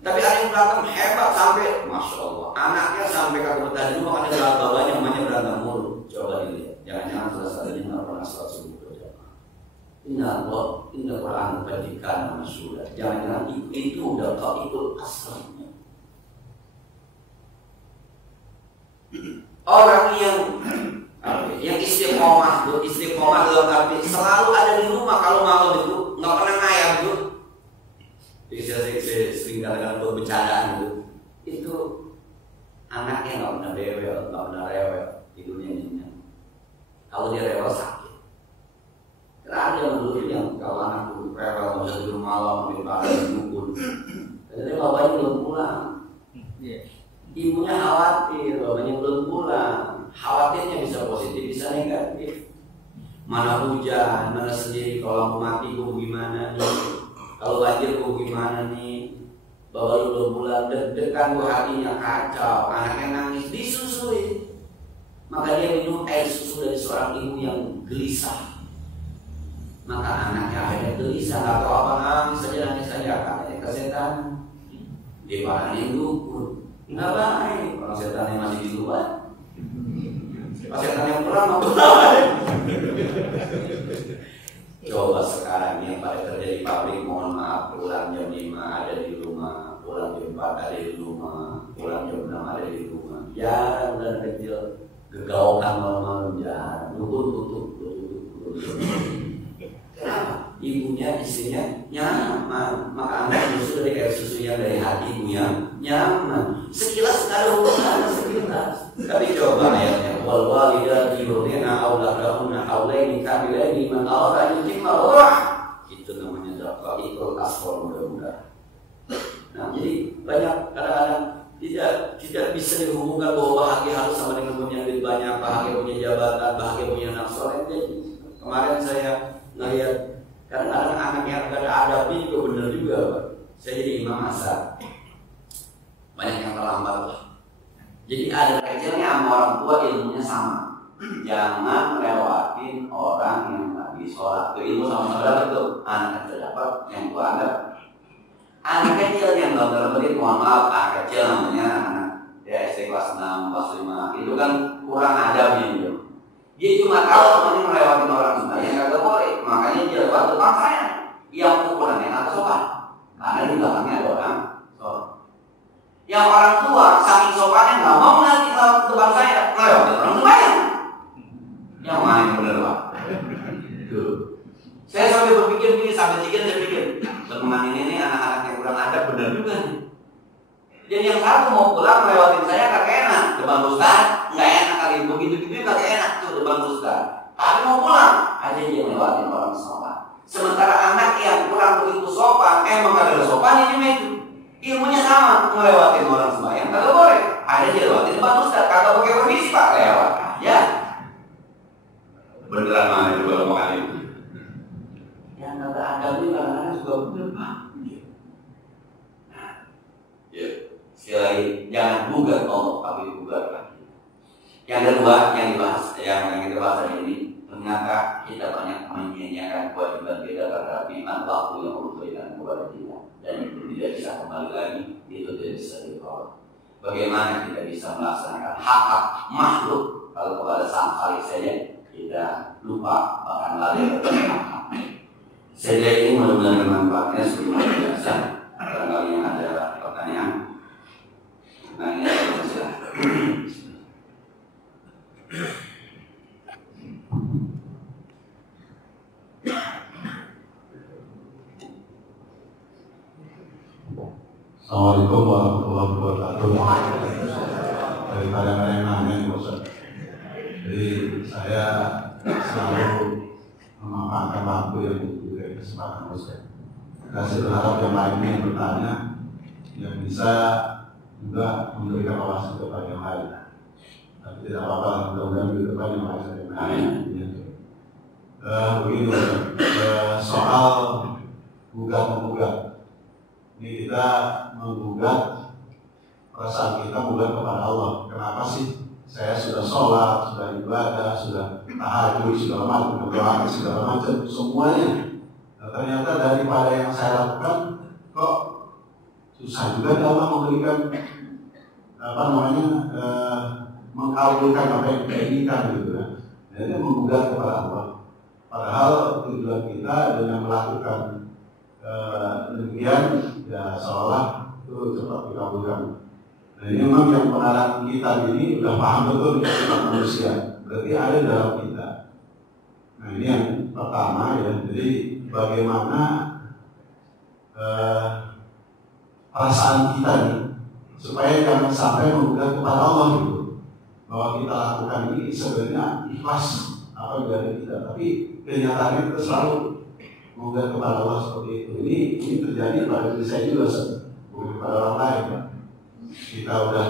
Tapi ada yang berantem hebat sampai, masya Allah, anaknya sampai kagak betah di rumah karena berantem banyak, namanya berantem mulu. Coba dilihat, jangan-jangan salah satunya nggak pernah sholat subuh berjamaah. Inna Quran badikan masyhur. Jangan-jangan itu udah qaidul asrarnya. Orang yang istiqomah dalam arti selalu ada di rumah kalau malam itu nggak pernah ngayal itu. Saya sering katakan bercandaan itu anaknya nggak pernah rewel, tidurnya nyenyak. Kalau dia rewel sakit. Karena ada dulu yang kalau anak rewel nggak bisa tidur malam, ambil barang dukun. Jadi bapaknya belum pulang. Ibunya khawatir, bapaknya belum pulang. Khawatirnya bisa positif, bisa negatif. Mana hujan, mana sendiri, kalau mau mati gue gimana nih? Kalau banjir gue gimana nih? Bapak lu belum pulang, deg-degan gue hatinya kacau. Anaknya nangis, disusui. Maka dia minum air susu dari seorang ibu yang gelisah. Maka anaknya akhirnya gelisah, gak tahu apa, nangis saja, katanya kesetan. Dia parahnya dukun. Nggak baik, kalau setannya masih di luar. Kalau setan yang perang nggak baik. Coba sekarang yang pada kerja di pabrik, mohon maaf, pulang jam 5 ada di rumah, pulang jam 4 ada di rumah, pulang jam 6 ada di rumah. Ya, udah kecil, gegaukan malam-malam, ya, tutup. Kenapa? Ibunya, istrinya nyaman, maka anak susu dari air susu yang dari hati ibunya nyaman. Sekilas nggak ada hubungan, sekilas. Tapi coba ayatnya, wal walidatu yurdi'na auladahunna haulaini kamilaini liman arada an yutimma ar-ra'ah. Itu namanya daqaiqul asrar mudah-mudahan. Nah, jadi banyak kadang-kadang tidak bisa dihubungkan bahwa bahagia harus sama dengan punya duit banyak, bahagia punya jabatan, bahagia punya anak soleh. Kemarin saya ngelihat kadang-kadang anak yang gak ada adabnya juga benar juga, Pak. Saya jadi imam asar. banyak yang terlambat lah. Jadi ada kecilnya sama orang tua ilmunya sama. Jangan lewatin orang yang lagi sholat. Itu ilmu sama-sama dapat tuh. Anak kecil dapat, yang tua ada. Anak kecil yang belum dapetin, mohon maaf, anak kecil namanya anak ya SD kelas 6, kelas 5. Itu kan kurang adabnya gitu. Dia cuma tahu temannya melewatin orang sembahyang kagak boleh. Makanya dia lewat depan saya. Yang ukurannya atas sopan. Karena di belakangnya ada orang sholat. Yang orang tua saking sopannya nggak mau nanti lewat depan saya melewatin orang sembahyang. Yang mana yang benar Pak? Saya sampai berpikir begini, sampai tiga saya pikir teman ini anak-anak yang kurang adab benar juga nih. Jadi yang satu mau pulang melewatin saya kagak enak, depan ustaz nggak enak kali begitu-gitu kagak enak tuh depan ustaz. Tapi mau pulang aja dia melewatin orang sopan. Sementara anak yang kurang begitu sopan, emang kagak sopan ini itu. Ilmunya sama, melewatin orang sembahyang kagak boleh. Ada dia lewatin depan ustaz, kagak pakai permisi Pak, lewat aja. Beneran mana juga lo makan itu? Yang kagak ada itu kadang-kadang juga bener Pak. Ya, sekali lagi jangan gugat Allah, tapi gugat lagi. Yang kedua yang dibahas, yang kita bahas hari ini, ternyata kita banyak menyia-nyiakan kewajiban kita terhadap iman waktu yang Allah berikan kepada kita, dan itu tidak bisa kembali lagi, itu tidak bisa ditolak. Bagaimana kita bisa melaksanakan hak-hak makhluk kalau kepada sang Khalik saja kita lupa bahkan lalai berhak. Saja ini mudah-mudahan bermanfaatnya sebelum biasa. Barangkali yang ada pertanyaan. Nah ini adalah silakan. Assalamualaikum warahmatullahi wabarakatuh. Daripada yang nanya nih Ustaz. Jadi saya selalu memanfaatkan waktu yang diberi kesempatan Ustaz. Saya berharap yang lainnya yang bertanya yang bisa juga memberikan wawasan kepada yang lain. Tapi tidak apa-apa, mudah-mudahan di depan yang lain saya nanya. Begini soal gugat-menggugat. Ini kita menggugat perasaan kita menggugat kepada Allah. Kenapa sih saya sudah sholat, sudah ibadah, sudah tahajud, segala macam, berdoa, segala macam, semuanya. Nah, ternyata daripada yang saya lakukan, kok susah juga Allah memberikan mengabulkan apa yang kita inginkan gitu kan. Jadi menggugat kepada Allah. Padahal tujuan kita dengan melakukan demikian ya seolah itu cepat dikabulkan. Nah ini memang yang pengarang kita ini sudah paham betul kita manusia. Berarti ada dalam kita. Nah ini yang pertama ya. Jadi bagaimana perasaan kita nih supaya jangan sampai menggugat kepada Allah gitu. Bahwa kita lakukan ini sebenarnya ikhlas apa dari kita, tapi kenyataannya kita selalu menggugat kepada Allah seperti itu. Ini terjadi pada diri saya juga, bukan kepada orang lain. Kita udah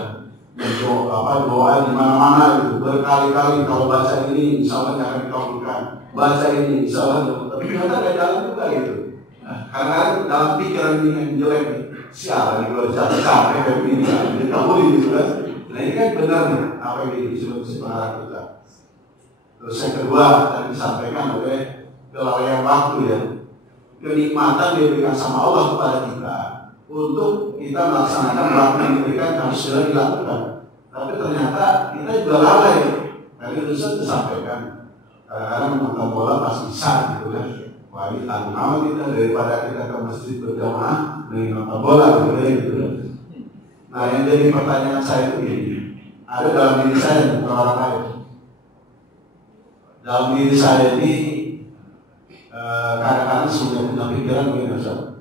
doa di mana-mana gitu berkali-kali, kalau baca ini insya Allah akan dikabulkan, baca ini insya Allah, tapi ternyata ada jalan juga gitu. Nah, karena dalam pikiran ini yang jelek, siapa nih kalau capek kayak begini, dikabulin gitu kan. Nah ini kan benar nih apa yang disebut pengarah kita. Terus yang kedua tadi disampaikan oleh kelalaian waktu ya, kenikmatan diberikan sama Allah kepada kita untuk kita melaksanakan waktu yang diberikan harus sudah dilakukan. Tapi ternyata kita juga lalai. Tadi Ustaz disampaikan kadang-kadang menonton bola pas bisa gitu kan. Wah ini tanggung amat kita daripada kita ke masjid berjamaah nonton bola gitu kan. Nah yang jadi pertanyaan saya itu ini, ada dalam diri saya bukan orang lain. Dalam diri saya ini kadang-kadang sudah punya pikiran begini Ustaz.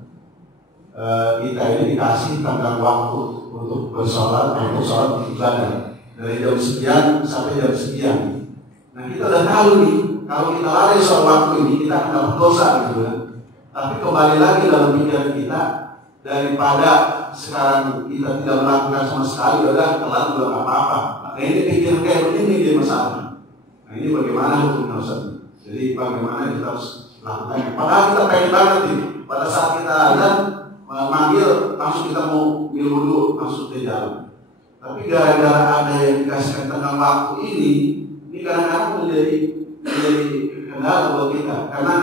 Kita ini dikasih tanggal waktu untuk bersolat, untuk sholat ibadah dari jam sekian sampai jam sekian. Nah kita udah tahu nih, kalau kita lari soal waktu ini kita akan dapat dosa gitu kan. Tapi kembali lagi dalam pikiran kita, daripada sekarang kita tidak melakukan sama sekali, udah telat juga nggak apa-apa. Nah ini pikiran kayak begini dia masalah. Nah ini bagaimana hukumnya Ustaz? Jadi bagaimana kita harus lakukan? Padahal kita pengen banget nih, pada saat kita azan manggil langsung kita mau minum dulu masuk ke dalam. Tapi gara-gara ada yang dikasihkan tengah waktu ini kadang-kadang menjadi kendala buat kita, karena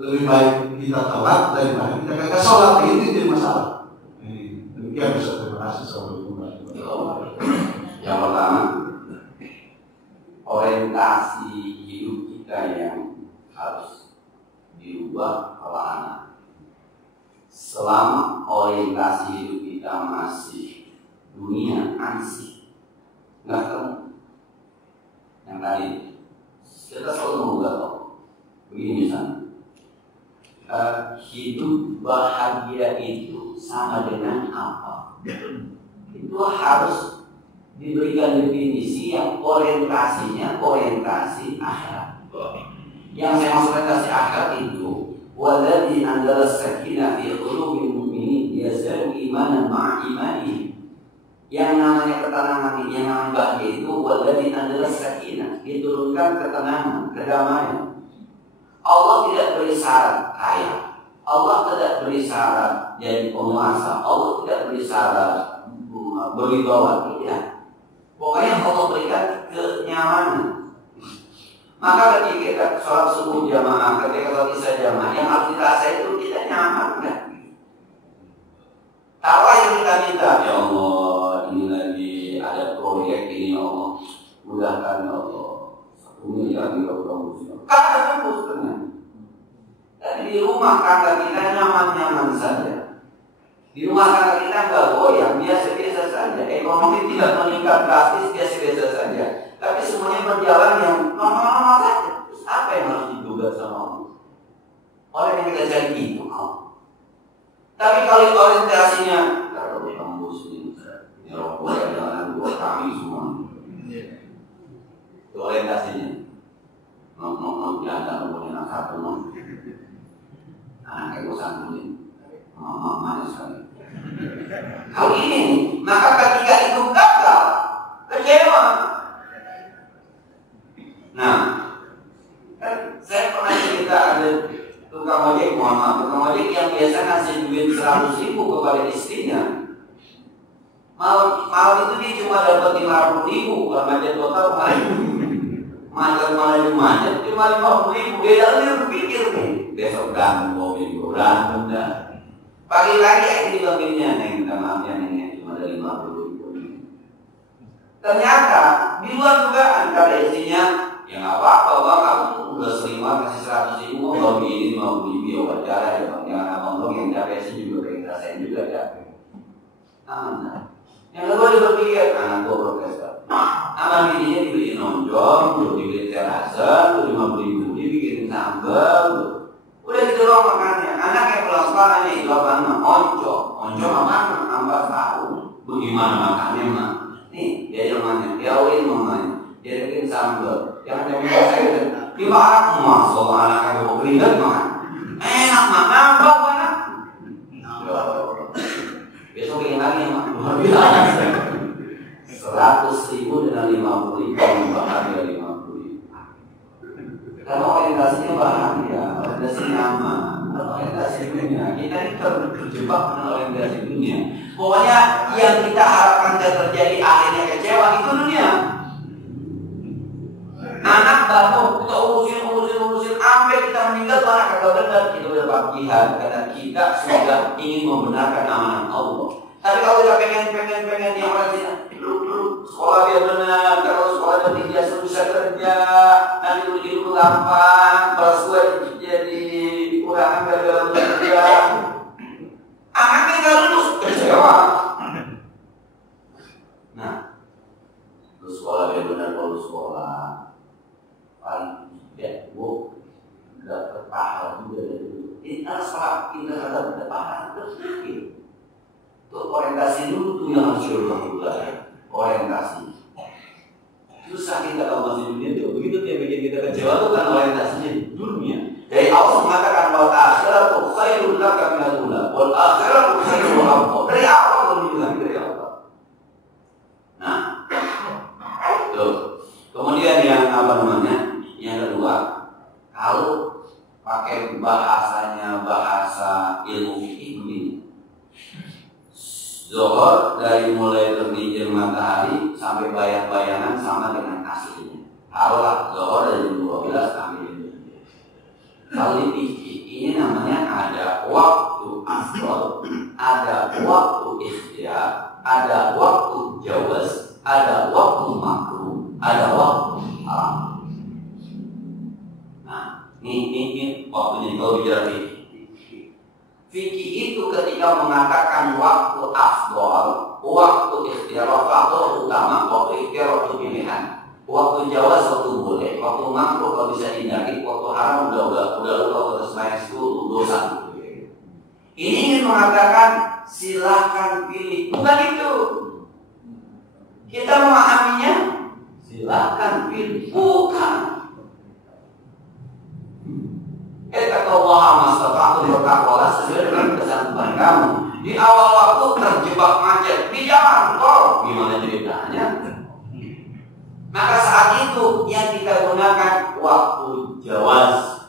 lebih baik kita telat daripada kita kagak sholat. Ini jadi masalah. Demikian Ustaz, terima kasih. Assalamualaikum warahmatullahi wabarakatuh. Yang pertama, orientasi hidup kita yang harus dirubah kalau anak. Selama orientasi hidup kita masih dunia, ansih, nggak ketemu. Yang tadi kita selalu mengubah begini misalnya, hidup bahagia itu sama dengan apa? Itu harus diberikan definisi yang orientasinya orientasi akhirat. Yang saya maksud orientasi akhirat itu, waladzi anzala sakinah fi qulubil mu'minin yazdadu imanan ma'a imanihim. Yang namanya ketenangan, yang namanya bahagia itu waladzi anzala sakinah, diturunkan ketenangan, kedamaian. Allah tidak beri syarat kaya, Allah tidak beri syarat jadi penguasa, Allah tidak beri syarat berwibawa, tidak. Pokoknya Allah berikan kenyamanan. Maka ketika kita sholat subuh jamaah, ketika sholat isya jamaah, yang harus dirasa itu kita nyaman kan? Taruh yang kita minta, ya Allah, ini lagi ada proyek ini, ya Allah, mudahkan ya Allah, 1 miliar di Kabupaten. Kan tembus dengan. Dan di rumah kakak kita nyaman-nyaman saja. Di rumah kakak kita nggak goyang, biasa-biasa saja. Ekonomi tidak meningkat drastis, biasa-biasa saja. Tapi semuanya berjalan yang normal-normal saja. Terus apa yang harus digugat sama Allah? Orang yang kita cari itu. Tapi kalau orientasinya, kalau tembus ini, ya Allah, jangan buat kami semua. Itu orientasinya. Mau diantar kemudian satu mau. Anak ego santunin, mamanya sekali. Kalau ini, maka ketika itu gagal, kecewa. Nah, kan saya pernah cerita ada tukang ojek, tukang ojek yang biasa ngasih duit 100.000 kepada istrinya. Malam itu dia cuma dapat 50.000, kalau macet total kemarin. Macet cuma 50.000. Dia berpikir nih, besok berantem, minggu berantem dah. Pagi lagi aku dipanggilnya, Neng, minta maaf ya Neng, cuma ada 50.000. Ternyata di luar dugaan kata istrinya, ya nggak apa-apa bang, aku udah sering banget kasih 100.000, mau begini mau beli ya wajar ya bang, jangan abang dong yang capek sih juga pengen rasain juga capek. Nah, yang kedua dia berpikir, anak gua profesor, anak bininya dibeliin nonjong, dibeliin terasa, 50.000 dibikin sambal, udah gitu doang makannya. Anaknya pulang sekolah nanya itu apa nama? Oncom apa? Ampas tahu. Bagaimana makannya mah? Nih dia rumahnya, diawin mamanya, dia bikin sambal. Yang namanya saya dimakan masuk anaknya bawa keringat makan. Enak makan, bang mana? Besok bikin lagi ya mak. 100.000 dengan 50.000 bahagia 50.000. Karena orientasinya bahagia, orientasi nyaman, orientasi dunia. Kita ini terjebak dengan orientasi dunia. Pokoknya yang kita harapkan terjadi akhirnya kecewa itu dunia. Anak bangun, kita urusin sampai kita meninggal mana kagak benar, kita berdapat jihad karena kita sudah ingin membenarkan amanah Allah. Tapi kalau kita pengen yang orang dulu sekolah biar benar, kalau sekolah jadi biasa bisa kerja, nanti hidup gampang, balas gue jadi kurang gara-gara kerja. Anaknya nggak lulus, kecewa. Nah, lu sekolah biar benar, kalau sekolah paling tidak, bu, nggak terpaham juga dari dulu. Ini harus paham, kita nggak paham terus sakit. Tuh orientasi dulu tuh yang harus diubah. Orientasi. Susah kita kalau masih dunia tuh. Begitu dia bikin kita kecewa tuh kan orientasinya dunia. Jadi Allah mengatakan wal akhiratu khairul laka minal ula. Wal akhiratu khairul laka. Dari awal menunjukkan dari Allah. Nah, tuh. Kemudian yang apa namanya? Yang kedua, kalau pakai bahasanya bahasa ilmu fikih begini. sampai bayang-bayangan sama dengan aslinya. Taruhlah zuhur dari jam 12 sampai jam 12. Kalau dipikir, ini namanya ada waktu afdal, ada waktu ikhtiyar, ada waktu jawaz, ada waktu makruh, ada waktu haram. Nah, ini waktunya kalau bicara fikih. Fikih itu ketika mengatakan waktu afdal, waktu ikhtiyar, waktu utama, waktu ikhtiyar, waktu pilihan, waktu jawaz, waktu boleh, waktu makruh kalau bisa dihindari, waktu haram udah terus minus itu dosa. Ini ingin mengatakan silakan pilih, bukan itu. Kita memahaminya silakan pilih, bukan. Kata Allah mastata'tu bertakwalah sesuai dengan kesanggupan kamu. Di awal waktu terjebak macet di jalan tol, gimana ceritanya? Maka saat itu yang kita gunakan waktu jawaz.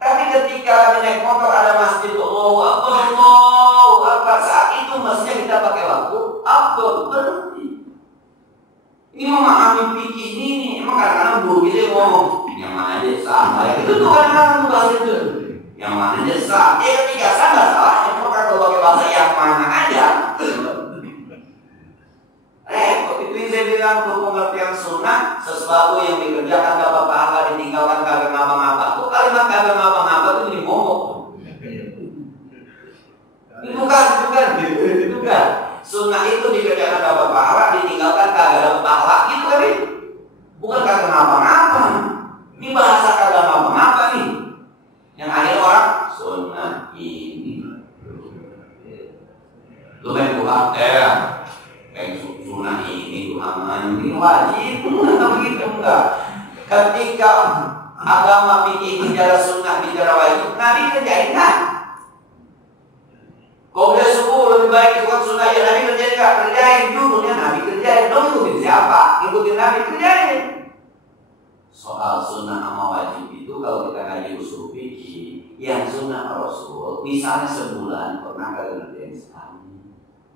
Tapi ketika naik motor ada masjid, Allahu Akbar, saat itu mestinya kita pakai waktu Akbar, berhenti. Ini memahami fikih ini, emang kadang-kadang guru kita ngomong yang mana aja sah, itu tuh kadang-kadang bahasa itu yang mana aja sah. Ketika sah nggak salah, cuma kalau pakai bahasa yang mana aja. Itu saya bilang untuk pengertian sunnah, sesuatu yang dikerjakan dapat pahala, ditinggalkan kagak ngapa-ngapa. Tuh kalimat kagak ngapa-ngapa itu jadi momok. Itu kan. Sunnah itu dikerjakan dapat pahala, ditinggalkan kagak dapat pahala. Gitu kan? Bukan kagak ngapa-ngapa. Ini bahasa kagak ngapa-ngapa nih. Yang akhirnya orang sunnah ini. Lu main Tuhan, sunnah ini Tuhan ini wajib, enggak begitu enggak. Ketika agama fikih bicara sunnah, bicara wajib, Nabi kerjain kan? Kau udah subuh lebih baik ikut sunnah ya Nabi kerjain nggak? Kerjain dulunya Nabi kerjain. Dong ikutin siapa? Ikutin Nabi kerjain. Soal sunnah sama wajib itu kalau kita ngaji usul fikih, yang sunnah Rasul, misalnya sebulan pernah kali ngerjain sekali,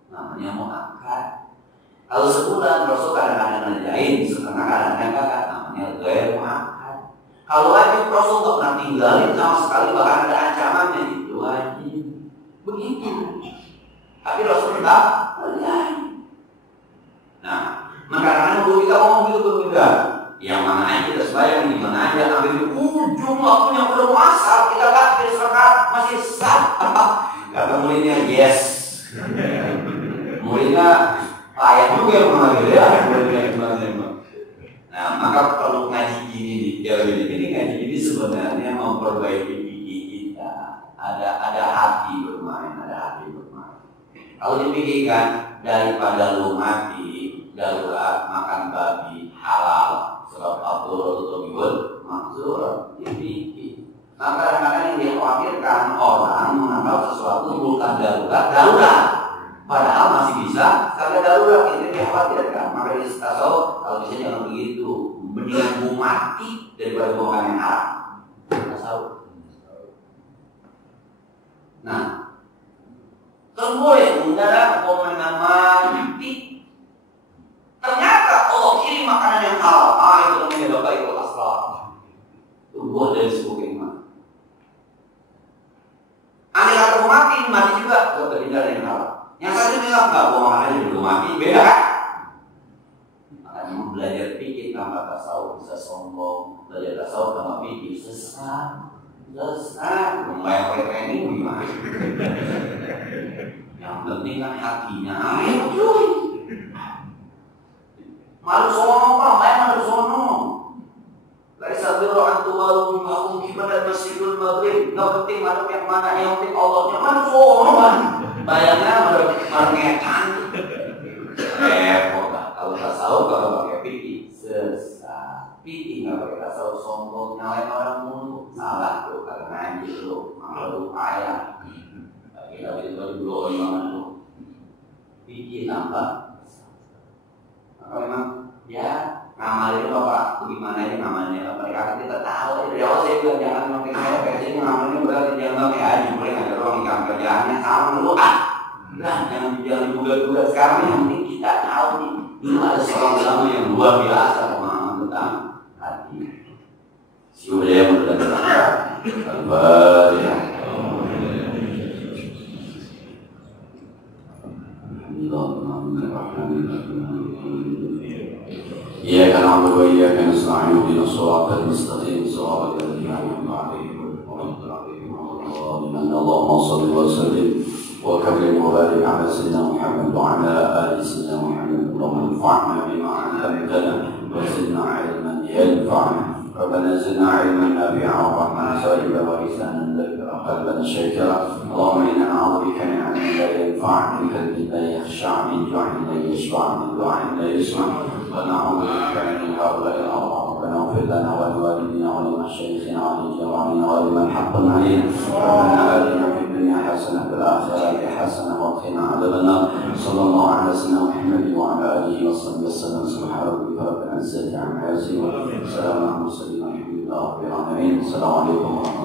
namanya muakkad. Kalau sebulan Rasul kadang-kadang ngerjain, setengah kadang-kadang kakak, namanya ghair muakkad. Kalau wajib Rasul nggak pernah tinggalin sama sekali, bahkan ada ancamannya, itu wajib. Begitu. Tapi Rasul tetap kerjain. Nah, kadang-kadang guru kita ngomong gitu berbeda. Yang mana aja kita sebayang, di mana aja ambil di ujung waktunya udah muasal, kita kafir sekat masih sah. Kata muridnya yes. Muridnya layak juga yang mengalir ya. Nah, maka perlu ngaji gini nih. Jadi ngaji ini sebenarnya memperbaiki gigi kita. Ada hati bermain, Kalau dipikirkan daripada lu mati darurat makan babi halal, sebab Abdul Tobibul maksud dipikir. Nah, kadang-kadang yang dikhawatirkan orang menganggap sesuatu bukan darurat. Padahal masih bisa karena darurat, itu dikhawatirkan. Maka di tasawuf kalau bisa jangan begitu, mendingan gua mati daripada gua makan yang haram. Tasawuf. Nah, kalau boleh mendarat komentar mati. Ternyata Allah kirim makanan yang halal. Itu namanya Babaikul Asrar. Itu buah dari sebuah kalimat. Andai kata mau mati juga. Gak berhindar yang halal. Yang satu bilang gak mau makannya juga mati. Beda kan? Makanya belajar fikih tanpa tasawuf bisa sombong. Belajar tasawuf tanpa fikih sesat. Membayar oleh training gimana? Yang penting kan hatinya. Ayo cuy. Malu sono Pak, malu sono. Laisa birru an tuwallu wujuhakum qibala al-masjidil maghrib. Enggak penting madhab yang mana, yang penting Allahnya. Malu sono kan. Bayangnya madhab ngetan. Repot. Kalau tasawuf kalau pakai fikih sesat. Fikih enggak pakai tasawuf sombong, nyalain orang mulu. Salah tuh, kata ngaji lu, malu payah. Kita itu dulu orang lu. Fikih nambah. Maka memang ya ngamalin Bapak bagaimana ini ngamalnya mereka kita tahu dari awal saya bilang jangan pakai saya biasanya ngamalnya berarti jangan pakai haji boleh ada orang yang kerjaannya sama lu jangan juga sekarang yang penting kita tahu nih Ini ada seorang ulama yang luar biasa pemahaman tentang hati. Si beliau berkata, Al-Fatihah. إياك نعبد وإياك نستعين اهدنا الصراط المستقيم صراط الذين أنعمت عليهم غير المغضوب عليهم ولا الضالين اللهم صل وسلم وكرم وبارك على سيدنا محمد وعلى آل سيدنا محمد اللهم انفعنا بما علمتنا وزدنا علما ينفعنا ربنا زدنا علما نافعا ورحمة سائبا ولسانا ذكرا قلبا شاكرا اللهم إنا نعوذ بك من علم لا ينفع من قلب لا يخشع من جوع لا يشبع من دعاء لا يسمع ونعوذ بك من هؤلاء الأربعة ربنا اغفر لنا ولوالدينا ولمشايخنا ولجيراننا ولمن حق علينا ربنا آتنا في الدنيا حسنة وفي الآخرة حسنة وقنا عذاب النار صلى الله على سيدنا محمد وعلى آله وصحبه وسلم سبحان ربك رب العزة عما يصفون وسلام على المرسلين والحمد لله رب العالمين السلام عليكم ورحمة الله.